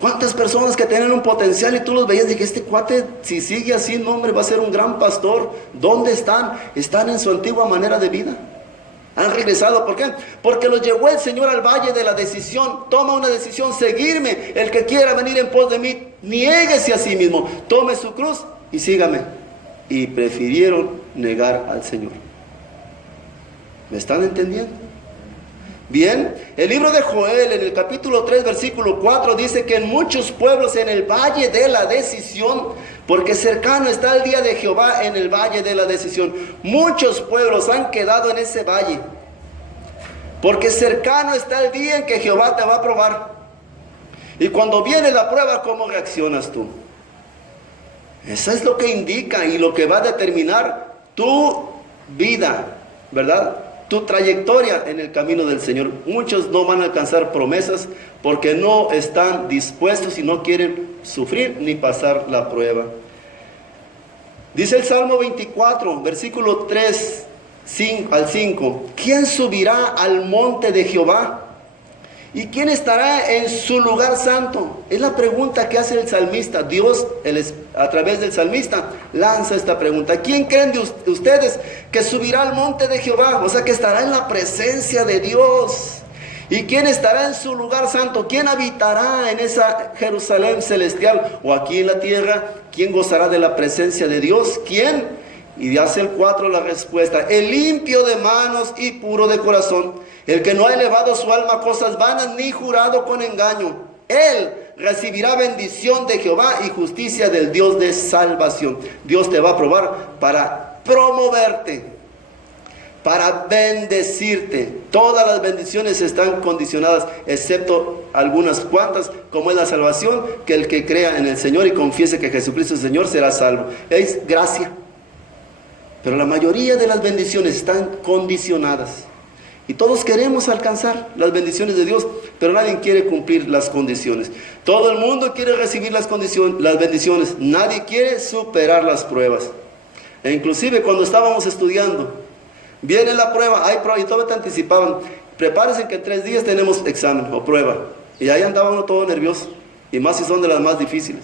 ¿Cuántas personas que tenían un potencial y tú los veías y dije, este cuate, si sigue así, no, hombre, va a ser un gran pastor? ¿Dónde están? Están en su antigua manera de vida. Han regresado, ¿por qué? Porque los llevó el Señor al valle de la decisión. Toma una decisión, seguirme. El que quiera venir en pos de mí, niéguese a sí mismo, tome su cruz y sígame. Y prefirieron negar al Señor. ¿Me están entendiendo? Bien, el libro de Joel en el capítulo 3 versículo 4 dice que en muchos pueblos en el valle de la decisión, porque cercano está el día de Jehová en el valle de la decisión. Muchos pueblos han quedado en ese valle, porque cercano está el día en que Jehová te va a probar. Y cuando viene la prueba, ¿cómo reaccionas tú? Eso es lo que indica y lo que va a determinar tu vida, ¿verdad? Tu trayectoria en el camino del Señor. Muchos no van a alcanzar promesas porque no están dispuestos y no quieren sufrir ni pasar la prueba. Dice el Salmo 24, versículo 3 al 5. ¿Quién subirá al monte de Jehová? ¿Y quién estará en su lugar santo? Es la pregunta que hace el salmista. Dios, a través del salmista, lanza esta pregunta. ¿Quién creen de ustedes que subirá al monte de Jehová? O sea, que estará en la presencia de Dios. ¿Y quién estará en su lugar santo? ¿Quién habitará en esa Jerusalén celestial? O aquí en la tierra, ¿quién gozará de la presencia de Dios? ¿Quién? Y hace el 4 la respuesta: el limpio de manos y puro de corazón, el que no ha elevado su alma a cosas vanas ni jurado con engaño. Él recibirá bendición de Jehová y justicia del Dios de salvación. Dios te va a probar para promoverte, para bendecirte. Todas las bendiciones están condicionadas, excepto algunas cuantas, como es la salvación, que el que crea en el Señor y confiese que Jesucristo es el Señor será salvo. Es gracia. Pero la mayoría de las bendiciones están condicionadas. Y todos queremos alcanzar las bendiciones de Dios, pero nadie quiere cumplir las condiciones. Todo el mundo quiere recibir las bendiciones. Nadie quiere superar las pruebas. E inclusive cuando estábamos estudiando, viene la prueba, hay prueba, y todavía te anticipaban, prepárense que en 3 días tenemos examen o prueba. Y ahí andaba uno todo nervioso, y más si son de las más difíciles.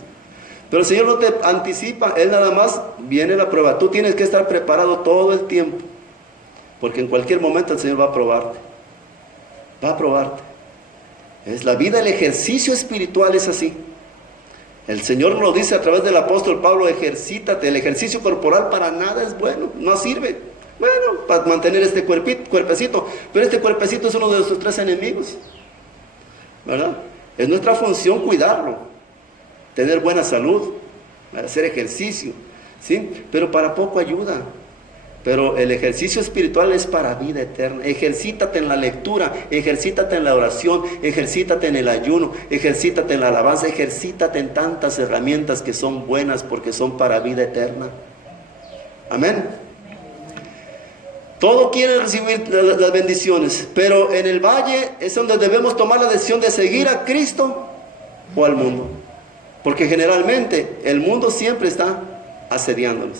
Pero el Señor no te anticipa, Él nada más viene la prueba. Tú tienes que estar preparado todo el tiempo, porque en cualquier momento el Señor va a probarte. Va a probarte. Es la vida, el ejercicio espiritual es así. El Señor lo dice a través del apóstol Pablo: ejercítate. El ejercicio corporal para nada es bueno, no sirve. Bueno, para mantener este cuerpecito, pero este cuerpecito es uno de nuestros 3 enemigos, ¿verdad? Es nuestra función cuidarlo, tener buena salud, hacer ejercicio, ¿sí? Pero para poco ayuda. Pero el ejercicio espiritual es para vida eterna. Ejercítate en la lectura, ejercítate en la oración, ejercítate en el ayuno, ejercítate en la alabanza, ejercítate en tantas herramientas que son buenas porque son para vida eterna. Amén. Todos quieren recibir las bendiciones, pero en el valle es donde debemos tomar la decisión de seguir a Cristo o al mundo. Porque generalmente el mundo siempre está asediándolos.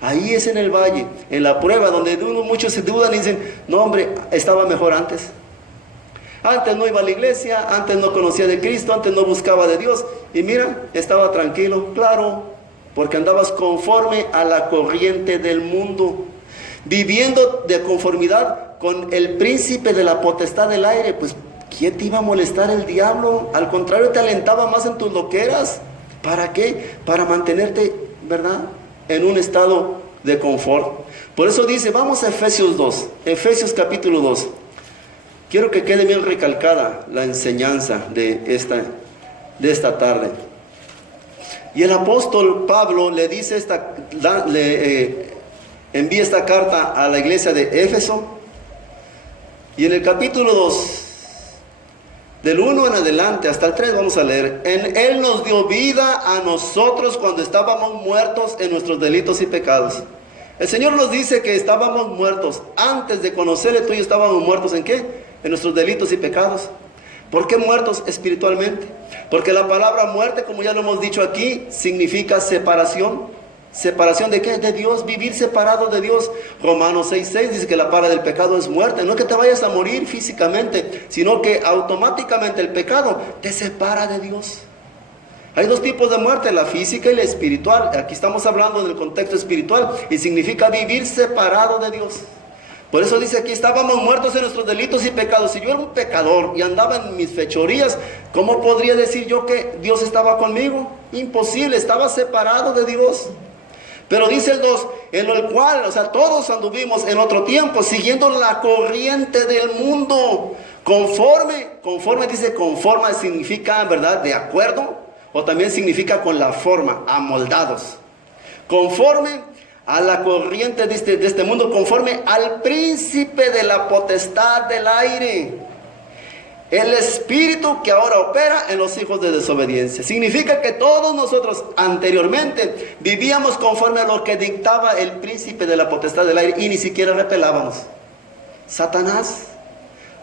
Ahí es en el valle, en la prueba, donde muchos se dudan y dicen: no hombre, estaba mejor antes. Antes no iba a la iglesia, antes no conocía de Cristo, antes no buscaba de Dios. Y mira, estaba tranquilo, claro, porque andabas conforme a la corriente del mundo, viviendo de conformidad con el príncipe de la potestad del aire. Pues, ¿quién te iba a molestar? El diablo. Al contrario, te alentaba más en tus loqueras. ¿Para qué? Para mantenerte, ¿verdad?, en un estado de confort. Por eso dice, vamos a Efesios 2, Efesios capítulo 2. Quiero que quede bien recalcada la enseñanza de esta tarde. Y el apóstol Pablo le dice envía esta carta a la iglesia de Éfeso. Y en el capítulo 2, del 1 en adelante hasta el 3 vamos a leer: en Él nos dio vida a nosotros cuando estábamos muertos en nuestros delitos y pecados. El Señor nos dice que estábamos muertos. Antes de conocerle, tú y yo estábamos muertos. ¿En qué? En nuestros delitos y pecados. ¿Por qué muertos espiritualmente? Porque la palabra muerte, como ya lo hemos dicho aquí, significa separación. ¿Separación de qué? De Dios, vivir separado de Dios. Romanos 6:6 dice que la paga del pecado es muerte. No es que te vayas a morir físicamente, sino que automáticamente el pecado te separa de Dios. Hay 2 tipos de muerte, la física y la espiritual. Aquí estamos hablando del contexto espiritual y significa vivir separado de Dios. Por eso dice aquí: estábamos muertos en nuestros delitos y pecados. Si yo era un pecador y andaba en mis fechorías, ¿cómo podría decir yo que Dios estaba conmigo? Imposible, estaba separado de Dios. Pero dice el 2, en el cual, todos anduvimos en otro tiempo, siguiendo la corriente del mundo, conforme dice, conforme significa, ¿verdad?, de acuerdo, o también significa con la forma, amoldados. Conforme a la corriente de este mundo, conforme al príncipe de la potestad del aire, el espíritu que ahora opera en los hijos de desobediencia. Significa que todos nosotros anteriormente vivíamos conforme a lo que dictaba el príncipe de la potestad del aire y ni siquiera repelábamos. Satanás,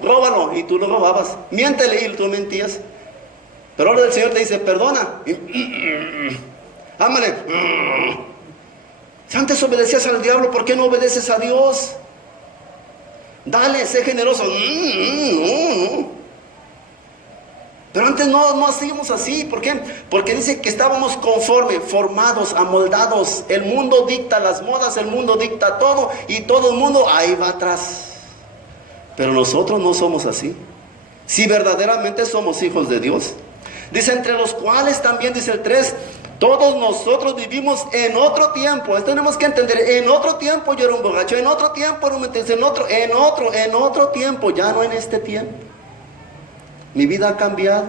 róbalo, y tú lo robabas. Miéntele, y tú mentías. Pero ahora el Señor te dice: perdona, ámale. Si antes obedecías al diablo, ¿por qué no obedeces a Dios? Dale, sé generoso. Pero antes no hacíamos así. ¿Por qué? Porque dice que estábamos conforme, formados, amoldados. El mundo dicta las modas, el mundo dicta todo, y todo el mundo ahí va atrás. Pero nosotros no somos así. Si verdaderamente somos hijos de Dios. Dice: entre los cuales también, dice el 3, todos nosotros vivimos en otro tiempo. Esto tenemos que entender. En otro tiempo yo era un borracho, en otro tiempo era un mentiroso, en otro tiempo, ya no en este tiempo. Mi vida ha cambiado.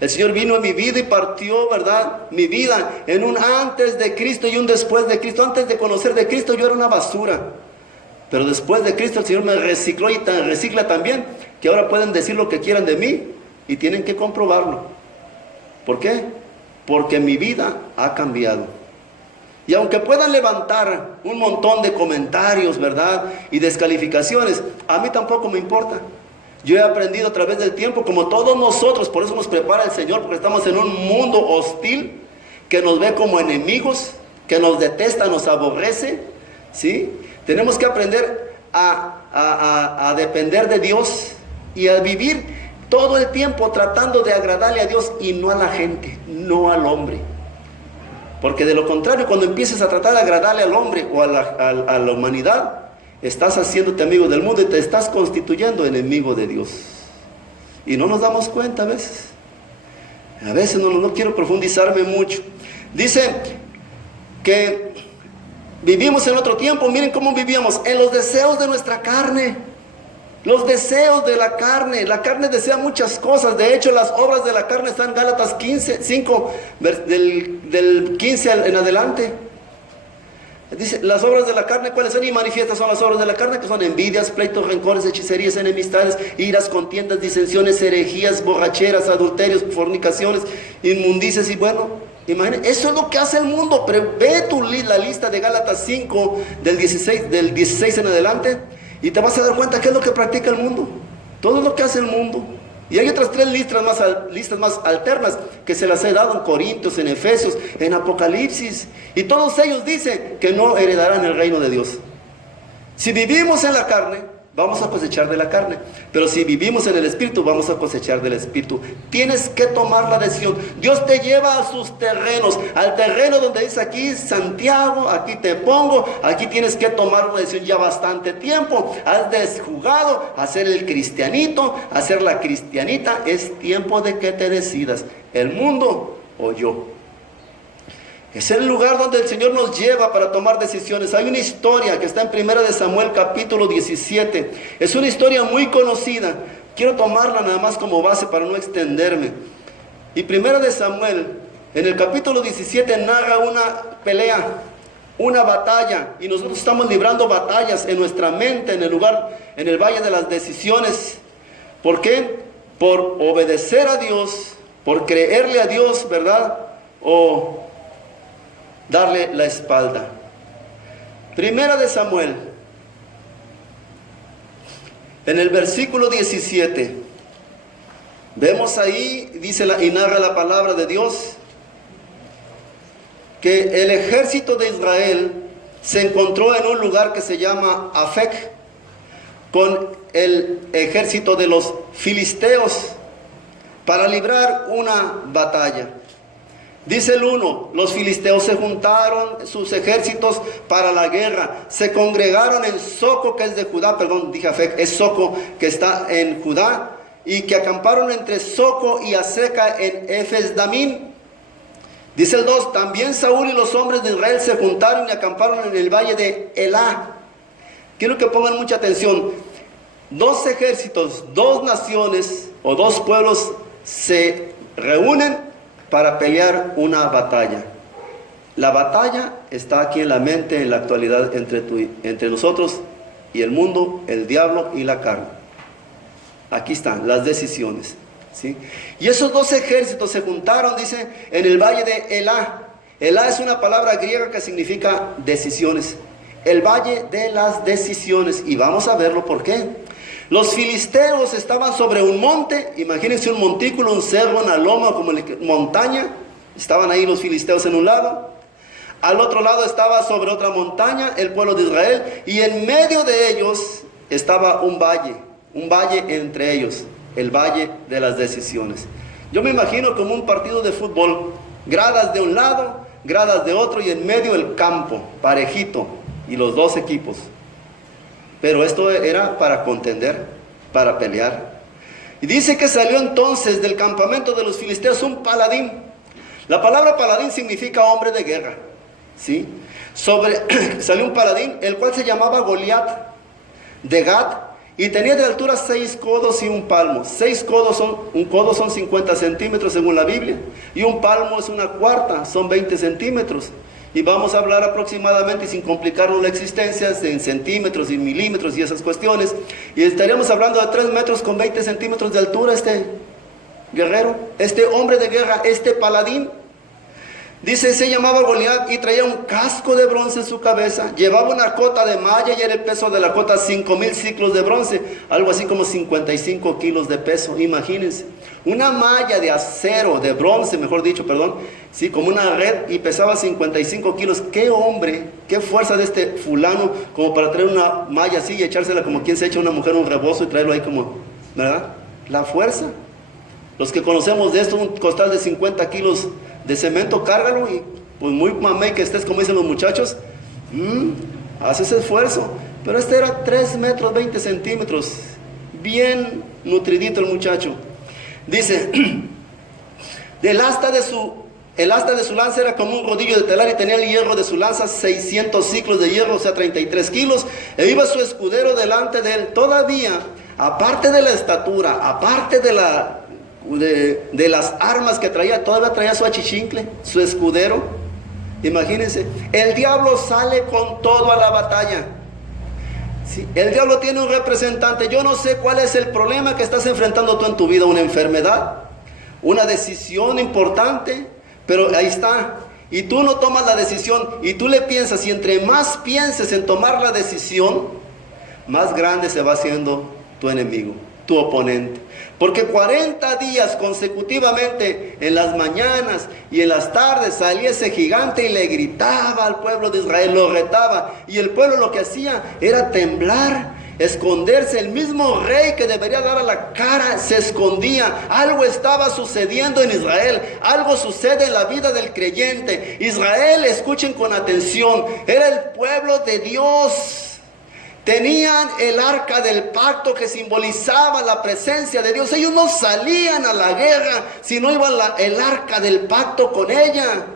El Señor vino en mi vida y partió, ¿verdad?, mi vida en un antes de Cristo y un después de Cristo. Antes de conocer de Cristo yo era una basura. Pero después de Cristo el Señor me recicló y recicla también, que ahora pueden decir lo que quieran de mí y tienen que comprobarlo. ¿Por qué? Porque mi vida ha cambiado. Y aunque puedan levantar un montón de comentarios, ¿verdad?, y descalificaciones, a mí tampoco me importa. Yo he aprendido a través del tiempo, como todos nosotros, por eso nos prepara el Señor, porque estamos en un mundo hostil, que nos ve como enemigos, que nos detesta, nos aborrece, ¿sí? Tenemos que aprender a depender de Dios y a vivir todo el tiempo tratando de agradarle a Dios y no a la gente, no al hombre. Porque de lo contrario, cuando empieces a tratar de agradarle al hombre o a la humanidad, estás haciéndote amigo del mundo y te estás constituyendo enemigo de Dios. Y no nos damos cuenta a veces. A veces no quiero profundizarme mucho. Dice que vivimos en otro tiempo. Miren cómo vivíamos, en los deseos de nuestra carne. Los deseos de la carne. La carne desea muchas cosas. De hecho, las obras de la carne están en Gálatas 5, del 15 en adelante. Dice, las obras de la carne, ¿cuáles son? Y manifiestas son las obras de la carne, que son envidias, pleitos, rencores, hechicerías, enemistades, iras, contiendas, disensiones, herejías, borracheras, adulterios, fornicaciones, inmundicias. Y bueno, imagínate, eso es lo que hace el mundo. Pero ve la lista de Gálatas 5, del 16 en adelante, y te vas a dar cuenta qué es lo que practica el mundo. Todo lo que hace el mundo. Y hay otras 3 listas más alternas que se las he dado en Corintios, en Efesios, en Apocalipsis. Y todos ellos dicen que no heredarán el reino de Dios. Si vivimos en la carne, vamos a cosechar de la carne. Pero si vivimos en el Espíritu, vamos a cosechar del Espíritu. Tienes que tomar la decisión. Dios te lleva a sus terrenos, al terreno donde dice aquí Santiago, aquí te pongo, aquí tienes que tomar una decisión ya bastante tiempo. Has desjugado a ser el cristianito, a ser la cristianita. Es tiempo de que te decidas, el mundo o yo. Es el lugar donde el Señor nos lleva para tomar decisiones. Hay una historia que está en 1 de Samuel capítulo 17. Es una historia muy conocida. Quiero tomarla nada más como base para no extenderme. Y 1 de Samuel, en el capítulo 17, narra una pelea, una batalla. Y nosotros estamos librando batallas en nuestra mente, en el lugar, en el valle de las decisiones. ¿Por qué? Por obedecer a Dios, por creerle a Dios, ¿verdad? O darle la espalda. 1 de Samuel, en el versículo 17, vemos ahí, dice y narra la palabra de Dios, que el ejército de Israel se encontró en un lugar que se llama Afec, con el ejército de los filisteos, para librar una batalla. Dice el 1, los filisteos se juntaron, sus ejércitos, para la guerra. Se congregaron en Soco, que es de Judá, perdón, dije Afec, es Soco, que está en Judá, y que acamparon entre Soco y Azeca en Efes-Damín. Dice el 2, también Saúl y los hombres de Israel se juntaron y acamparon en el valle de Elá. Quiero que pongan mucha atención. 2 ejércitos, 2 naciones o 2 pueblos se reúnen para pelear una batalla. La batalla está aquí en la mente, en la actualidad, entre nosotros y el mundo, el diablo y la carne. Aquí están las decisiones, ¿sí? Y esos 2 ejércitos se juntaron, dice, en el valle de Elá. Elá es una palabra griega que significa decisiones. El valle de las decisiones. Y vamos a verlo por qué. Los filisteos estaban sobre un monte, imagínense un montículo, un cerro, una loma, como montaña. Estaban ahí los filisteos en un lado. Al otro lado estaba sobre otra montaña el pueblo de Israel. Y en medio de ellos estaba un valle entre ellos, el valle de las decisiones. Yo me imagino como un partido de fútbol, gradas de un lado, gradas de otro, y en medio el campo, parejito, y los 2 equipos. Pero esto era para contender, para pelear. Y dice que salió entonces del campamento de los filisteos un paladín. La palabra paladín significa hombre de guerra, ¿sí? Salió un paladín, el cual se llamaba Goliat, de Gat, y tenía de altura 6 codos y un palmo. 6 codos un codo son 50 centímetros según la Biblia, y un palmo es 1/4, son 20 centímetros. Y vamos a hablar aproximadamente, sin complicarnos la existencia, en centímetros y milímetros y esas cuestiones. Y estaríamos hablando de 3 metros con 20 centímetros de altura este guerrero, este hombre de guerra, este paladín. Dice, se llamaba Goliat y traía un casco de bronce en su cabeza. Llevaba una cota de malla y era el peso de la cota 5,000 ciclos de bronce. Algo así como 55 kilos de peso, imagínense. Una malla de acero, de bronce, mejor dicho, perdón. Sí, como una red y pesaba 55 kilos. ¡Qué hombre! ¡Qué fuerza de este fulano! Como para traer una malla así y echársela como quien se echa a una mujer un rebozo y traerlo ahí como, ¿verdad? La fuerza. Los que conocemos de esto, un costal de 50 kilos de cemento, cárgalo y pues muy mamey que estés, como dicen los muchachos, haces esfuerzo. Pero este era 3 metros 20 centímetros, bien nutridito el muchacho. Dice, el asta de su lanza era como un rodillo de telar y tenía el hierro de su lanza 600 ciclos de hierro, o sea 33 kilos, e iba su escudero delante de él. Todavía, aparte de la estatura, aparte de las armas que traía, todavía traía su achichincle, su escudero. Imagínense, el diablo sale con todo a la batalla. Sí, el diablo tiene un representante. Yo no sé cuál es el problema que estás enfrentando tú en tu vida, una enfermedad, una decisión importante, pero ahí está. Y tú no tomas la decisión y tú le piensas, y entre más pienses en tomar la decisión, más grande se va haciendo tu enemigo, tu oponente. Porque 40 días consecutivamente, en las mañanas y en las tardes, salía ese gigante y le gritaba al pueblo de Israel, lo retaba. Y el pueblo lo que hacía era temblar, esconderse. El mismo rey que debería dar a la cara se escondía. Algo estaba sucediendo en Israel, algo sucede en la vida del creyente. Israel, escuchen con atención, era el pueblo de Dios. Tenían el arca del pacto que simbolizaba la presencia de Dios. Ellos no salían a la guerra si no iba el arca del pacto con ella.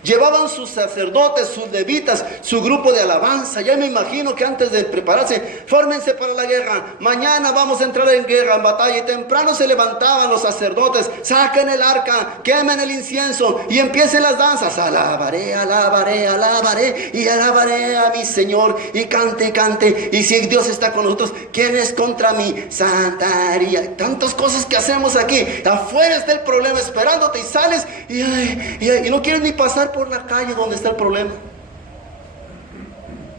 Llevaban sus sacerdotes, sus levitas, su grupo de alabanza. Ya me imagino que antes de prepararse, fórmense para la guerra. Mañana vamos a entrar en guerra, en batalla. Y temprano se levantaban los sacerdotes, saquen el arca, quemen el incienso y empiecen las danzas. Alabaré, alabaré, alabaré y alabaré a mi Señor. Y cante, cante. Y si Dios está con nosotros, ¿quién es contra mí? Santaría. Tantas cosas que hacemos aquí. Afuera está el problema esperándote y sales y no quieres ni pasar por la calle donde está el problema.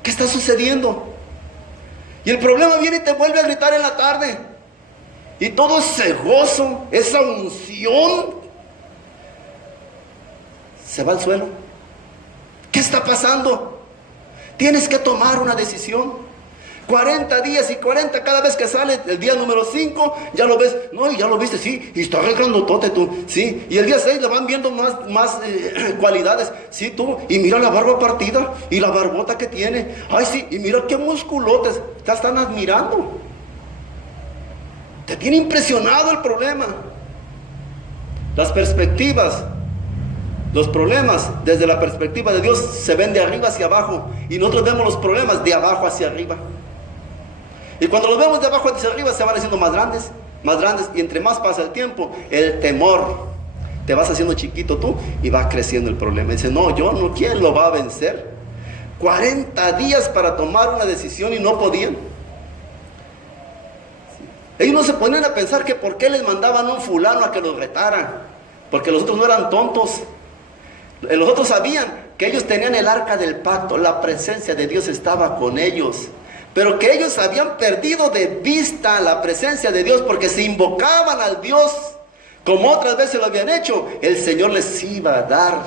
¿Qué está sucediendo? Y el problema viene y te vuelve a gritar en la tarde. Y todo ese gozo, esa unción, se va al suelo. ¿Qué está pasando? Tienes que tomar una decisión. 40 días y 40 cada vez que sale el día número 5, ya lo ves, no, ya lo viste, sí, y está re grandotote tú, sí, y el día 6 le van viendo más cualidades, sí, tú, y mira la barba partida, y la barbota que tiene, ay sí, y mira qué musculotes, te están admirando, te tiene impresionado el problema. Las perspectivas, los problemas desde la perspectiva de Dios se ven de arriba hacia abajo, y nosotros vemos los problemas de abajo hacia arriba. Y cuando los vemos de abajo hacia arriba se van haciendo más grandes, y entre más pasa el tiempo, el temor, te vas haciendo chiquito tú y va creciendo el problema. Y dice, no, yo no, ¿quién lo va a vencer? 40 días para tomar una decisión y no podían. Ellos no se ponían a pensar que por qué les mandaban un fulano a que los retaran, porque los otros no eran tontos. Los otros sabían que ellos tenían el arca del pacto, la presencia de Dios estaba con ellos. Pero que ellos habían perdido de vista la presencia de Dios porque se invocaban al Dios como otras veces lo habían hecho. El Señor les iba a dar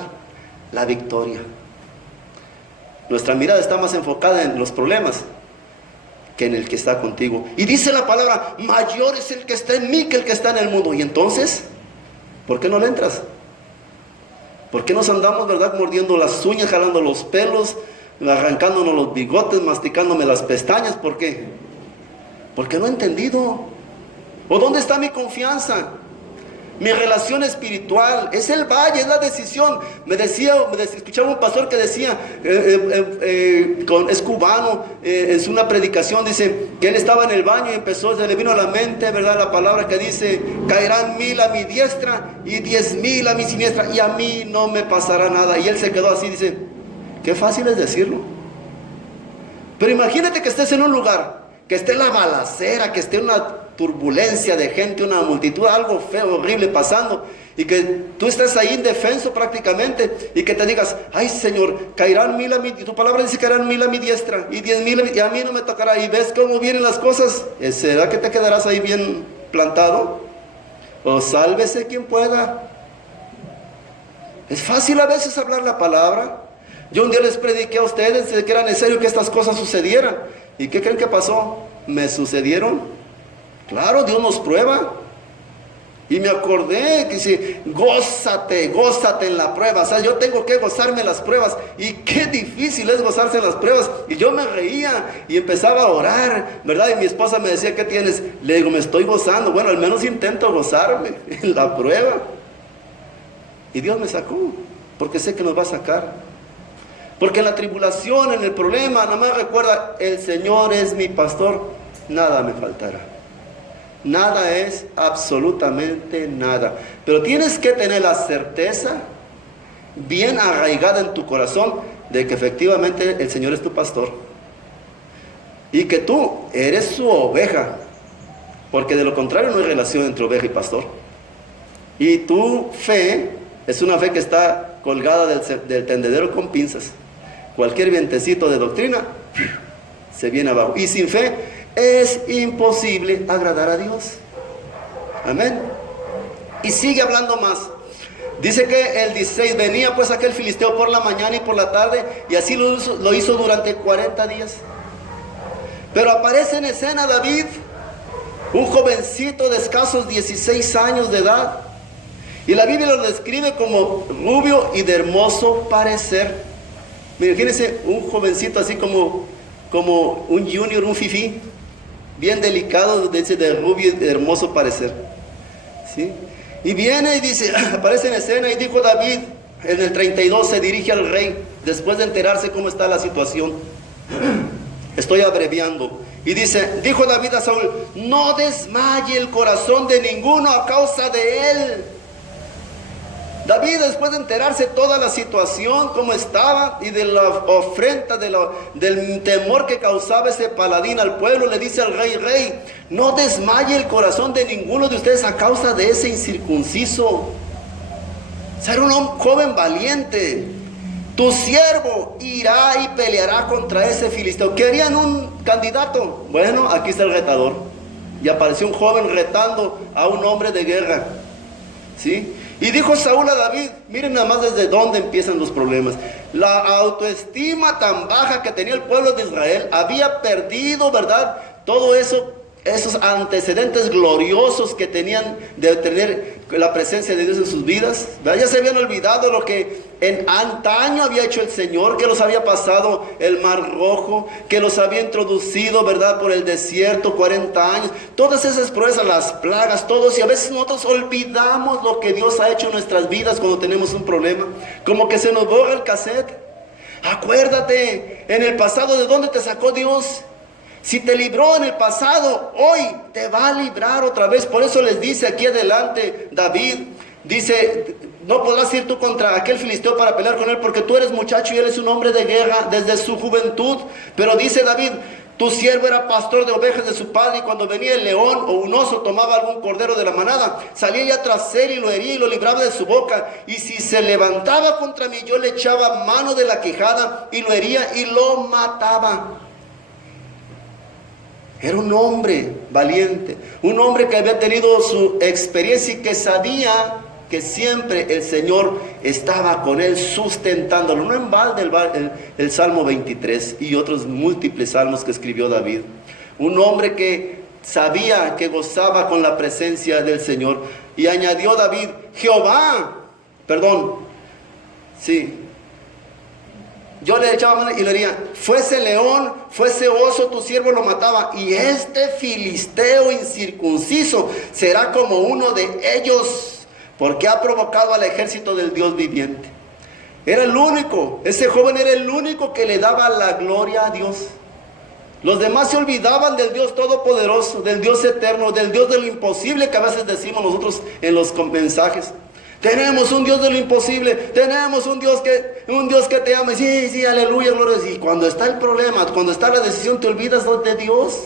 la victoria. Nuestra mirada está más enfocada en los problemas que en el que está contigo. Y dice la palabra, mayor es el que está en mí que el que está en el mundo. Y entonces, ¿por qué no le entras? ¿Por qué nos andamos, verdad, mordiendo las uñas, jalando los pelos, arrancándonos los bigotes, masticándome las pestañas? ¿Por qué? Porque no he entendido. ¿O dónde está mi confianza? Mi relación espiritual, es el valle, es la decisión. Escuchaba un pastor que decía, es cubano, es una predicación, dice que él estaba en el baño y se le vino a la mente, ¿verdad? La palabra que dice, caerán 1000 a mi diestra y 10,000 a mi siniestra y a mí no me pasará nada. Y él se quedó así, dice, Qué fácil es decirlo. Pero imagínate que estés en un lugar, que esté la balacera, que esté una turbulencia de gente, una multitud, algo feo, horrible pasando, y que tú estés ahí indefenso prácticamente, y que te digas, ay Señor, caerán 1000 a mi, y tu palabra dice que caerán 1000 a mi diestra, y 10,000 y a mí no me tocará, y ves cómo vienen las cosas. ¿Será que te quedarás ahí bien plantado? O sálvese quien pueda. Es fácil a veces hablar la palabra. Yo un día les prediqué a ustedes de que era necesario que estas cosas sucedieran. ¿Y qué creen que pasó? ¿Me sucedieron? Claro, Dios nos prueba. Y me acordé que dice, gózate en la prueba. O sea, yo tengo que gozarme en las pruebas. Y qué difícil es gozarse en las pruebas. Y yo me reía y empezaba a orar, ¿verdad? Y mi esposa me decía, ¿qué tienes? Le digo, me estoy gozando. Bueno, al menos intento gozarme en la prueba. Y Dios me sacó, porque sé que nos va a sacar. Porque en la tribulación, en el problema, nada más recuerda, el Señor es mi pastor, nada me faltará. Nada es absolutamente nada. Pero tienes que tener la certeza bien arraigada en tu corazón de que efectivamente el Señor es tu pastor. Y que tú eres su oveja. Porque de lo contrario no hay relación entre oveja y pastor. Y tu fe es una fe que está colgada del tendedero con pinzas. Cualquier vientecito de doctrina se viene abajo. Y sin fe es imposible agradar a Dios. Amén. Y sigue hablando más. Dice que el 16, venía pues aquel filisteo por la mañana y por la tarde, y así lo hizo durante 40 días. Pero aparece en escena David, un jovencito de escasos 16 años de edad. Y la Biblia lo describe como rubio y de hermoso parecer. Miren, fíjense, un jovencito así como un junior, un fifí, bien delicado, de rubio y de hermoso parecer. ¿Sí? Y viene y dice, aparece en escena, y dijo David, en el 32 se dirige al rey, después de enterarse cómo está la situación. Estoy abreviando. Y dice, dijo David a Saúl, no desmaye el corazón de ninguno a causa de él. David, después de enterarse toda la situación, cómo estaba, y de la ofrenda, del temor que causaba ese paladín al pueblo, le dice al rey, rey, no desmaye el corazón de ninguno de ustedes a causa de ese incircunciso. Ser un joven valiente. Tu siervo irá y peleará contra ese filisteo. ¿Querían un candidato? Bueno, aquí está el retador. Y apareció un joven retando a un hombre de guerra. ¿Sí? Y dijo Saúl a David, miren nada más desde dónde empiezan los problemas. La autoestima tan baja que tenía el pueblo de Israel había perdido, ¿verdad? Todo eso, esos antecedentes gloriosos que tenían de tener la presencia de Dios en sus vidas, ¿verdad? Ya se habían olvidado lo que en antaño había hecho el Señor, que los había pasado el Mar Rojo, que los había introducido, ¿verdad?, por el desierto 40 años. Todas esas proezas, las plagas, todos, y a veces nosotros olvidamos lo que Dios ha hecho en nuestras vidas cuando tenemos un problema. Como que se nos borra el cassette. Acuérdate, en el pasado, ¿de dónde te sacó Dios? Si te libró en el pasado, hoy te va a librar otra vez. Por eso les dice aquí adelante David, dice, no podrás ir tú contra aquel filisteo para pelear con él, porque tú eres muchacho y él es un hombre de guerra desde su juventud. Pero dice David, tu siervo era pastor de ovejas de su padre, y cuando venía el león o un oso tomaba algún cordero de la manada, salía ya tras él y lo hería y lo libraba de su boca. Y si se levantaba contra mí, yo le echaba mano de la quijada y lo hería y lo mataba. Era un hombre valiente, un hombre que había tenido su experiencia y que sabía que siempre el Señor estaba con él sustentándolo. No en balde el Salmo 23 y otros múltiples salmos que escribió David. Un hombre que sabía que gozaba con la presencia del Señor. Y añadió David, yo le echaba mano y le diría, fuese león, fuese oso, tu siervo lo mataba. Y este filisteo incircunciso será como uno de ellos, porque ha provocado al ejército del Dios viviente. Era el único, ese joven era el único que le daba la gloria a Dios. Los demás se olvidaban del Dios todopoderoso, del Dios eterno, del Dios de lo imposible que a veces decimos nosotros en los mensajes. Tenemos un Dios de lo imposible, tenemos un Dios que te ama. Sí, sí, aleluya, gloria. Y cuando está el problema, cuando está la decisión, te olvidas de Dios.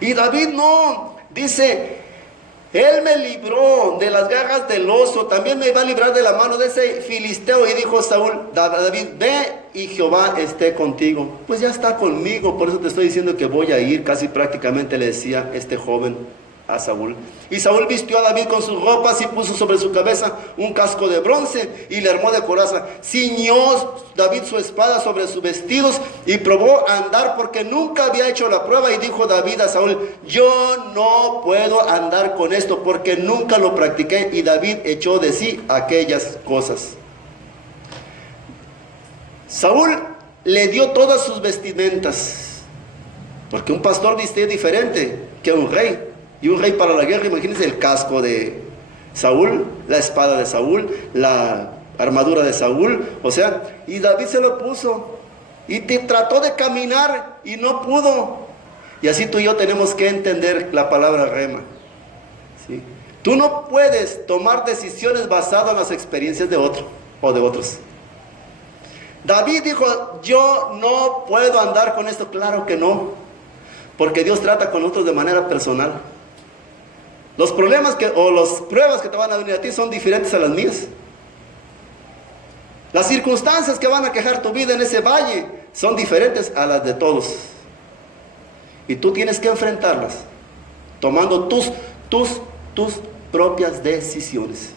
Y David no, dice, Él me libró de las garras del oso, también me va a librar de la mano de ese filisteo. Y dijo Saúl, David, ve y Jehová esté contigo. Pues ya está conmigo, por eso te estoy diciendo que voy a ir. Casi prácticamente le decía este joven a Saúl. Y Saúl vistió a David con sus ropas y puso sobre su cabeza un casco de bronce y le armó de coraza. Ciñó David su espada sobre sus vestidos y probó a andar porque nunca había hecho la prueba. Y dijo David a Saúl, yo no puedo andar con esto porque nunca lo practiqué. Y David echó de sí aquellas cosas. Saúl le dio todas sus vestimentas, porque un pastor viste diferente que un rey. Y un rey para la guerra, imagínense el casco de Saúl, la espada de Saúl, la armadura de Saúl, o sea, y David se lo puso, y trató de caminar, y no pudo. Y así tú y yo tenemos que entender la palabra rema, ¿sí? Tú no puedes tomar decisiones basadas en las experiencias de otro, o de otros. David dijo, yo no puedo andar con esto. Claro que no, porque Dios trata con nosotros de manera personal. Los problemas o las pruebas que te van a venir a ti son diferentes a las mías. Las circunstancias que van a quejar tu vida en ese valle son diferentes a las de todos. Y tú tienes que enfrentarlas tomando tus propias decisiones.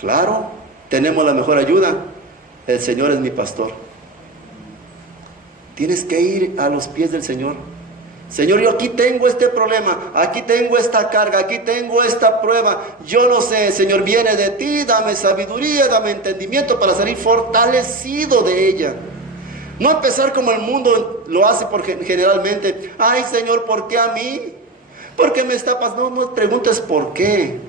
Claro, tenemos la mejor ayuda. El Señor es mi pastor. Tienes que ir a los pies del Señor. Señor, yo aquí tengo este problema, aquí tengo esta carga, aquí tengo esta prueba. Yo no sé, Señor, viene de ti, dame sabiduría, dame entendimiento para salir fortalecido de ella. No empezar como el mundo lo hace generalmente. Ay, Señor, ¿por qué a mí? ¿Por qué me está pasando? No preguntes por qué.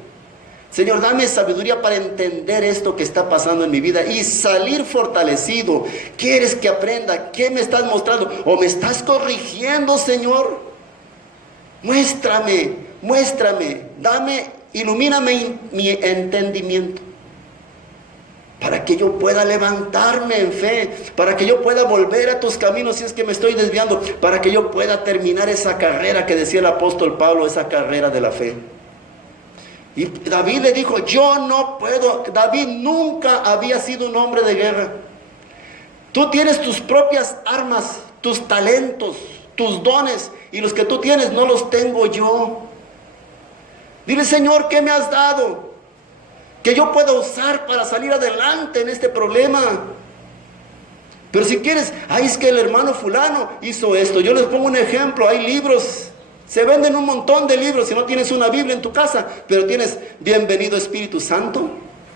Señor, dame sabiduría para entender esto que está pasando en mi vida y salir fortalecido. ¿Quieres que aprenda? ¿Qué me estás mostrando? ¿O me estás corrigiendo, Señor? Muéstrame, ilumíname mi entendimiento, para que yo pueda levantarme en fe, para que yo pueda volver a tus caminos si es que me estoy desviando, para que yo pueda terminar esa carrera que decía el apóstol Pablo, esa carrera de la fe. Y David le dijo, yo no puedo. David nunca había sido un hombre de guerra. Tú tienes tus propias armas, tus talentos, tus dones, y los que tú tienes no los tengo yo. Dile, Señor, ¿qué me has dado que yo pueda usar para salir adelante en este problema? Pero si quieres, ay, es que el hermano fulano hizo esto. Yo les pongo un ejemplo, hay libros. Se venden un montón de libros. Si no tienes una Biblia en tu casa, pero tienes Bienvenido Espíritu Santo,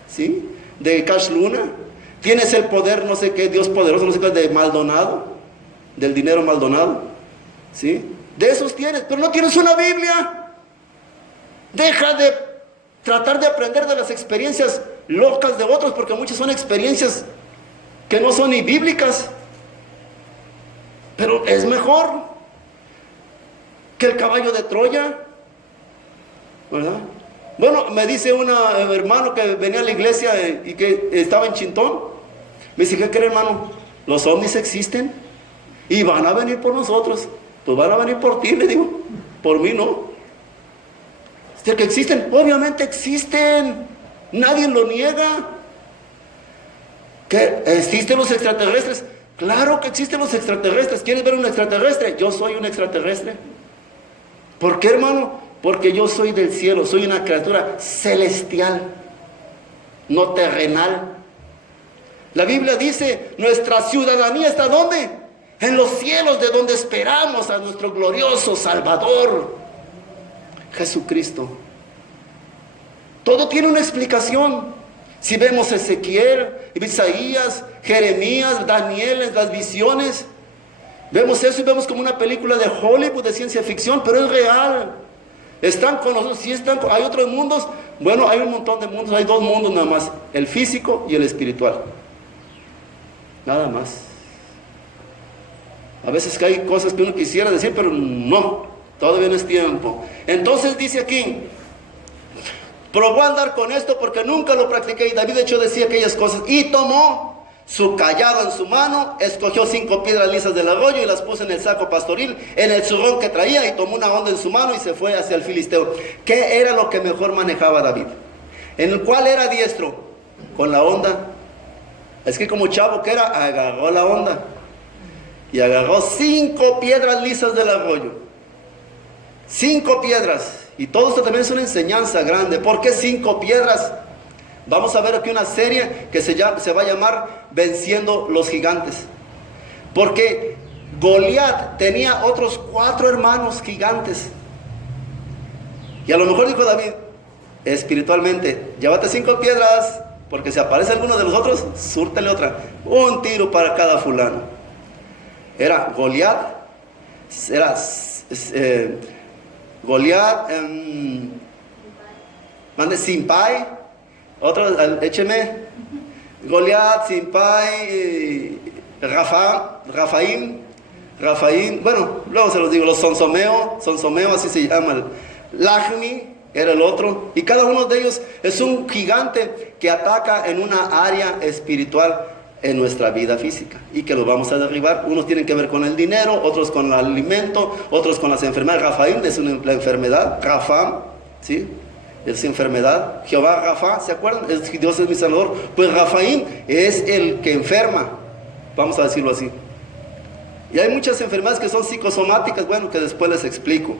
¿sí? De Cash Luna. Tienes el poder, no sé qué, Dios poderoso, no sé qué, de Maldonado, del dinero Maldonado, ¿sí? De esos tienes, pero no tienes una Biblia. Deja de tratar de aprender de las experiencias locas de otros, porque muchas son experiencias que no son ni bíblicas. Pero es mejor que el caballo de Troya, ¿verdad? Bueno, me dice un hermano que venía a la iglesia y que estaba en Chintón. Me dice, ¿qué cree, hermano? Los ovnis existen y van a venir por nosotros. Pues van a venir por ti, le digo. Por mí no. ¿Es que existen? Obviamente existen. Nadie lo niega. ¿Que existen los extraterrestres? Claro que existen los extraterrestres. ¿Quieres ver un extraterrestre? Yo soy un extraterrestre. ¿Por qué, hermano? Porque yo soy del cielo, soy una criatura celestial, no terrenal. La Biblia dice, nuestra ciudadanía está ¿dónde? En los cielos, de donde esperamos a nuestro glorioso Salvador, Jesucristo. Todo tiene una explicación. Si vemos Ezequiel, Isaías, Jeremías, Daniel, las visiones, vemos eso y vemos como una película de Hollywood, de ciencia ficción, pero es real. Están con nosotros, sí están, hay otros mundos. Bueno, hay un montón de mundos, hay dos mundos nada más, el físico y el espiritual. Nada más. A veces que hay cosas que uno quisiera decir, pero no, todavía no es tiempo. Entonces dice aquí, Probó a andar con esto porque nunca lo practiqué. Y David de hecho decía aquellas cosas. Y tomó su cayado en su mano, escogió 5 piedras lisas del arroyo y las puso en el saco pastoril, en el zurrón que traía, y tomó una onda en su mano y se fue hacia el filisteo. ¿Qué era lo que mejor manejaba David? ¿En el cual era diestro? Con la onda. Es que como chavo que era, agarró la onda y agarró 5 piedras lisas del arroyo. 5 piedras. Y todo esto también es una enseñanza grande. ¿Por qué 5 piedras? Vamos a ver aquí una serie que se va a llamar Venciendo los Gigantes. Porque Goliat tenía otros 4 hermanos gigantes. Y a lo mejor dijo David, espiritualmente, llévate 5 piedras, porque si aparece alguno de los otros, súrtele otra. Un tiro para cada fulano. Era Goliat, era Goliat, mande Simpai, otro, écheme, Goliat, Simpai, Rafaim, bueno, luego se los digo, los Sonsomeo, así se llama, Lachmi era el otro, y cada uno de ellos es un gigante que ataca en una área espiritual en nuestra vida física, y que los vamos a derribar. Unos tienen que ver con el dinero, otros con el alimento, otros con las enfermedades. Rafaim es la enfermedad, Rafam, ¿sí? Es enfermedad. Jehová Rafa, ¿se acuerdan? Dios es mi Salvador. Pues Rafaim es el que enferma, vamos a decirlo así. Y hay muchas enfermedades que son psicosomáticas, bueno, que después les explico.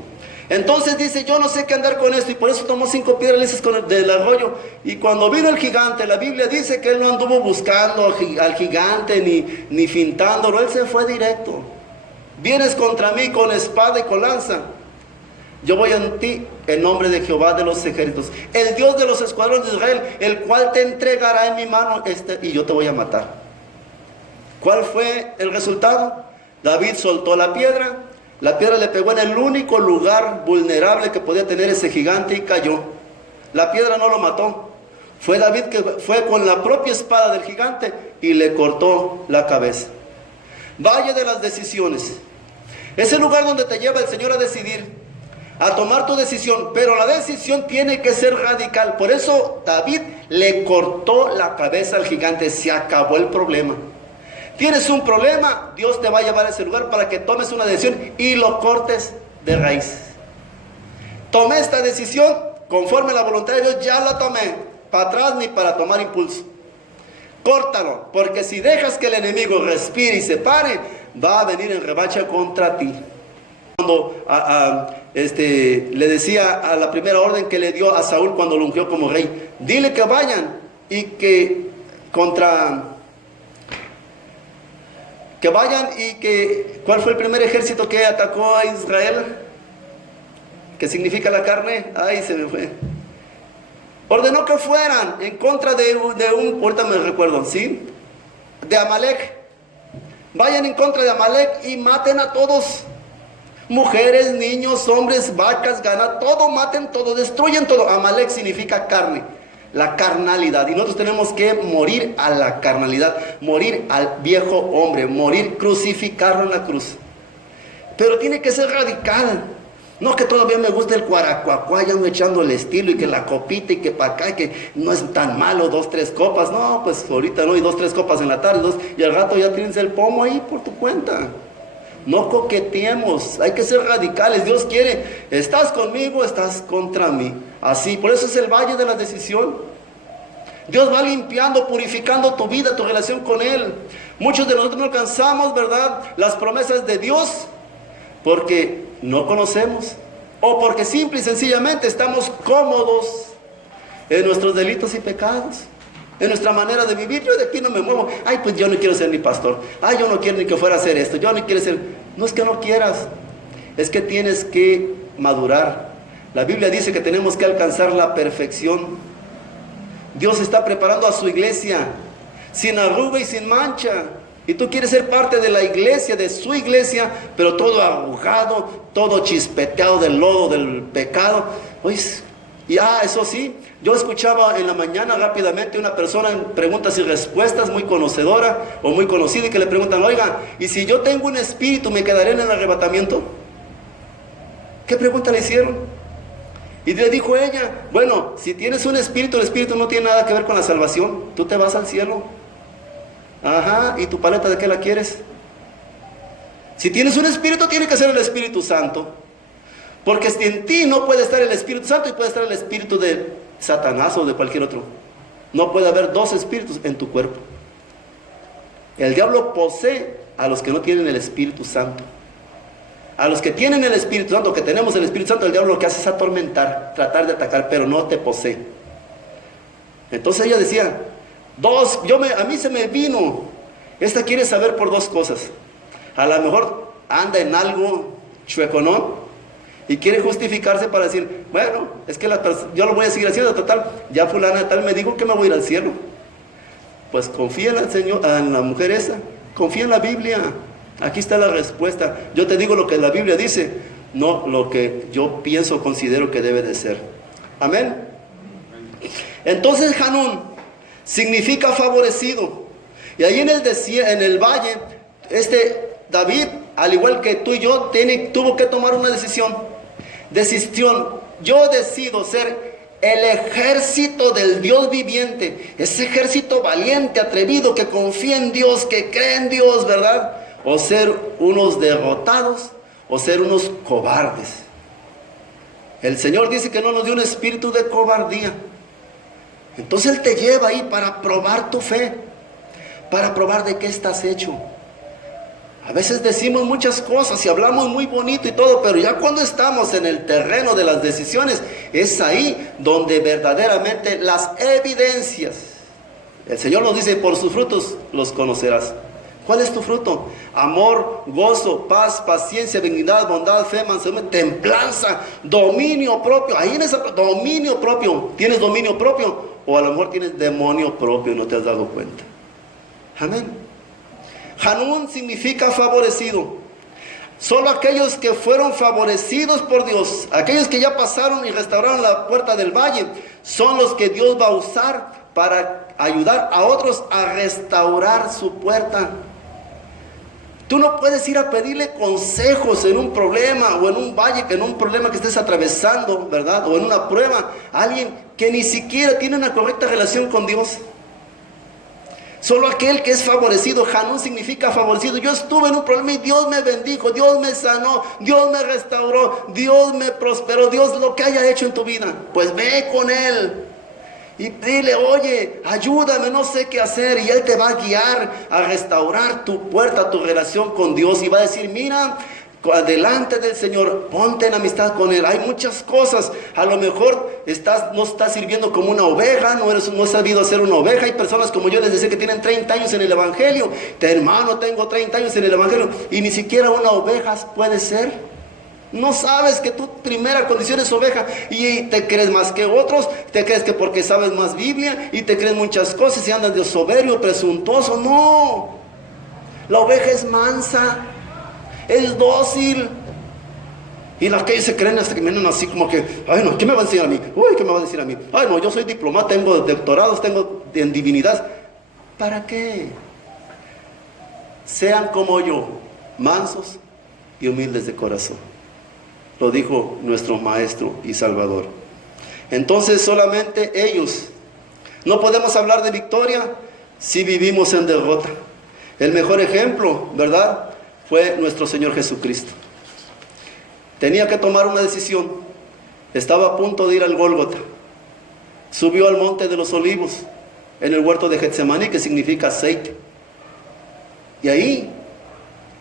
Entonces dice, yo no sé qué andar con esto, y por eso tomó 5 piedras lisas del arroyo. Y cuando vino el gigante, la Biblia dice que él no anduvo buscando al gigante ni fintándolo, él se fue directo. Vienes contra mí con espada y con lanza, yo voy en ti en nombre de Jehová de los ejércitos, el Dios de los escuadrones de Israel, el cual te entregará en mi mano y yo te voy a matar. ¿Cuál fue el resultado? David soltó la piedra le pegó en el único lugar vulnerable que podía tener ese gigante y cayó. La piedra no lo mató, fue David que fue con la propia espada del gigante y le cortó la cabeza. Valle de las decisiones, es el lugar donde te lleva el Señor a decidir, a tomar tu decisión, pero la decisión tiene que ser radical. Por eso David le cortó la cabeza al gigante, se acabó el problema. Tienes un problema, Dios te va a llevar a ese lugar para que tomes una decisión y lo cortes de raíz. Tomé esta decisión conforme a la voluntad de Dios, ya la tomé, para atrás ni para tomar impulso. Córtalo, porque si dejas que el enemigo respire y se pare, va a venir en revancha contra ti. Cuando le decía a la primera orden que le dio a Saúl cuando lo ungió como rey, dile que vayan y que ¿cuál fue el primer ejército que atacó a Israel? ¿Qué significa la carne? Ay, se me fue. Ordenó que fueran en contra de un, ahorita me recuerdo, ¿sí? De Amalek. Vayan en contra de Amalek y maten a todos. Mujeres, niños, hombres, vacas, ganado, todo, maten todo, destruyen todo. Amalek significa carne. La carnalidad, y nosotros tenemos que morir a la carnalidad, morir al viejo hombre, morir, crucificarlo en la cruz. Pero tiene que ser radical. No que todavía me gusta el cuaracuacuá, ya me echando el estilo, y que la copita, y que para acá, y que no es tan malo 2, 3 copas. No, pues ahorita no, y 2, 3 copas en la tarde, y al rato ya tienes el pomo ahí por tu cuenta. No coqueteemos, hay que ser radicales. Dios quiere, estás conmigo, estás contra mí. Así, por eso es el valle de la decisión. Dios va limpiando, purificando tu vida, tu relación con Él. Muchos de nosotros no alcanzamos, ¿verdad?, las promesas de Dios porque no conocemos, o porque simple y sencillamente estamos cómodos en nuestros delitos y pecados, en nuestra manera de vivir. Yo de aquí no me muevo. Ay, pues yo no quiero ser ni pastor. Ay, yo no quiero ni que fuera a hacer esto. Yo no quiero ser. No es que no quieras, es que tienes que madurar. La Biblia dice que tenemos que alcanzar la perfección. Dios está preparando a su iglesia sin arruga y sin mancha. Y tú quieres ser parte de la iglesia, de su iglesia, pero todo arrugado, todo chispeteado del lodo, del pecado. Pues, y eso sí, yo escuchaba en la mañana rápidamente una persona en preguntas y respuestas, muy conocedora o muy conocida, y que le preguntan, oiga, ¿y si yo tengo un espíritu, me quedaré en el arrebatamiento? ¿Qué pregunta le hicieron? Y le dijo ella, bueno, si tienes un espíritu, el espíritu no tiene nada que ver con la salvación. Tú te vas al cielo. Ajá, ¿y tu paleta de qué la quieres? Si tienes un espíritu, tiene que ser el Espíritu Santo. Porque si en ti no puede estar el Espíritu Santo y puede estar el espíritu de Satanás o de cualquier otro. No puede haber dos espíritus en tu cuerpo. El diablo posee a los que no tienen el Espíritu Santo. A los que tienen el Espíritu Santo, que tenemos el Espíritu Santo, el diablo lo que hace es atormentar, tratar de atacar, pero no te posee. Entonces ella decía, a mí se me vino. Esta quiere saber por dos cosas. A lo mejor anda en algo chueconón y quiere justificarse para decir, bueno, es que yo lo voy a seguir haciendo, total, ya fulana tal me dijo que me voy a ir al cielo. Pues confía en el Señor, en la mujer esa, confía en la Biblia. Aquí está la respuesta. Yo te digo lo que la Biblia dice, no lo que yo pienso o considero que debe de ser. Amén. Entonces Hanún significa favorecido. Y ahí en el valle, David, al igual que tú y yo, tuvo que tomar una decisión. Yo decido ser el ejército del Dios viviente, ese ejército valiente, atrevido, que confía en Dios, que cree en Dios, ¿verdad? O ser unos derrotados, o ser unos cobardes. El Señor dice que no nos dio un espíritu de cobardía. Entonces Él te lleva ahí para probar tu fe, para probar de qué estás hecho. A veces decimos muchas cosas y hablamos muy bonito y todo, pero ya cuando estamos en el terreno de las decisiones, es ahí donde verdaderamente las evidencias. El Señor nos dice, por sus frutos los conocerás. ¿Cuál es tu fruto? Amor, gozo, paz, paciencia, benignidad, bondad, fe, mansedumbre, templanza, dominio propio. Ahí en ese dominio propio, ¿tienes dominio propio? O a lo mejor tienes demonio propio y no te has dado cuenta. Amén. Hanún significa favorecido. Solo aquellos que fueron favorecidos por Dios, aquellos que ya pasaron y restauraron la puerta del valle, son los que Dios va a usar para ayudar a otros a restaurar su puerta. Tú no puedes ir a pedirle consejos en un problema o en un valle, en un problema que estés atravesando, ¿verdad? O en una prueba, a alguien que ni siquiera tiene una correcta relación con Dios. Solo aquel que es favorecido. Hanún significa favorecido. Yo estuve en un problema y Dios me bendijo, Dios me sanó, Dios me restauró, Dios me prosperó, Dios lo que haya hecho en tu vida. Pues ve con Él y dile, oye, ayúdame, no sé qué hacer. Y Él te va a guiar a restaurar tu puerta, tu relación con Dios. Y va a decir, mira, delante del Señor, ponte en amistad con Él. Hay muchas cosas. A lo mejor no estás sirviendo como una oveja, no has sabido ser una oveja. Hay personas como yo, les decía, que tienen 30 años en el Evangelio. Hermano, tengo 30 años en el Evangelio y ni siquiera una oveja puede ser. No sabes que tu primera condición es oveja y te crees más que otros, te crees que porque sabes más Biblia y te crees muchas cosas y andas de soberbio, presuntuoso. No, la oveja es mansa, es dócil. Y las que se creen hasta que vienen así como que, ay no, ¿qué me va a enseñar a mí? Uy, ¿qué me va a decir a mí? Ay no, yo soy diplomado, tengo doctorados, tengo en divinidad. ¿Para qué? Sean como yo, mansos y humildes de corazón. Lo dijo nuestro Maestro y Salvador. Entonces solamente ellos. No podemos hablar de victoria si vivimos en derrota. El mejor ejemplo, ¿verdad?, fue nuestro Señor Jesucristo. Tenía que tomar una decisión. Estaba a punto de ir al Gólgota. Subió al monte de los Olivos, en el huerto de Getsemaní, que significa aceite. Y ahí,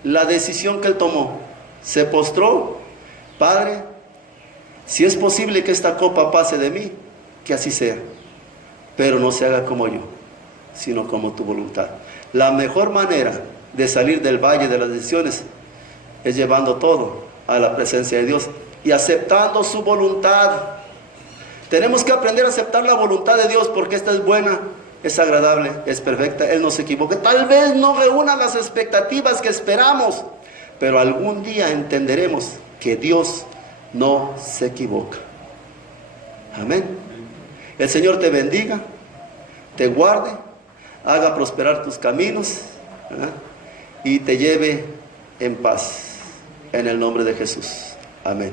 la decisión que él tomó, se postró. Padre, si es posible que esta copa pase de mí, que así sea, pero no se haga como yo, sino como tu voluntad. La mejor manera de salir del valle de las decisiones es llevando todo a la presencia de Dios y aceptando su voluntad. Tenemos que aprender a aceptar la voluntad de Dios, porque esta es buena, es agradable, es perfecta. Él no se equivoca. Tal vez no reúna las expectativas que esperamos, pero algún día entenderemos que Dios no se equivoca. Amén. El Señor te bendiga, te guarde, haga prosperar tus caminos, ¿verdad?, y te lleve en paz, en el nombre de Jesús. Amén.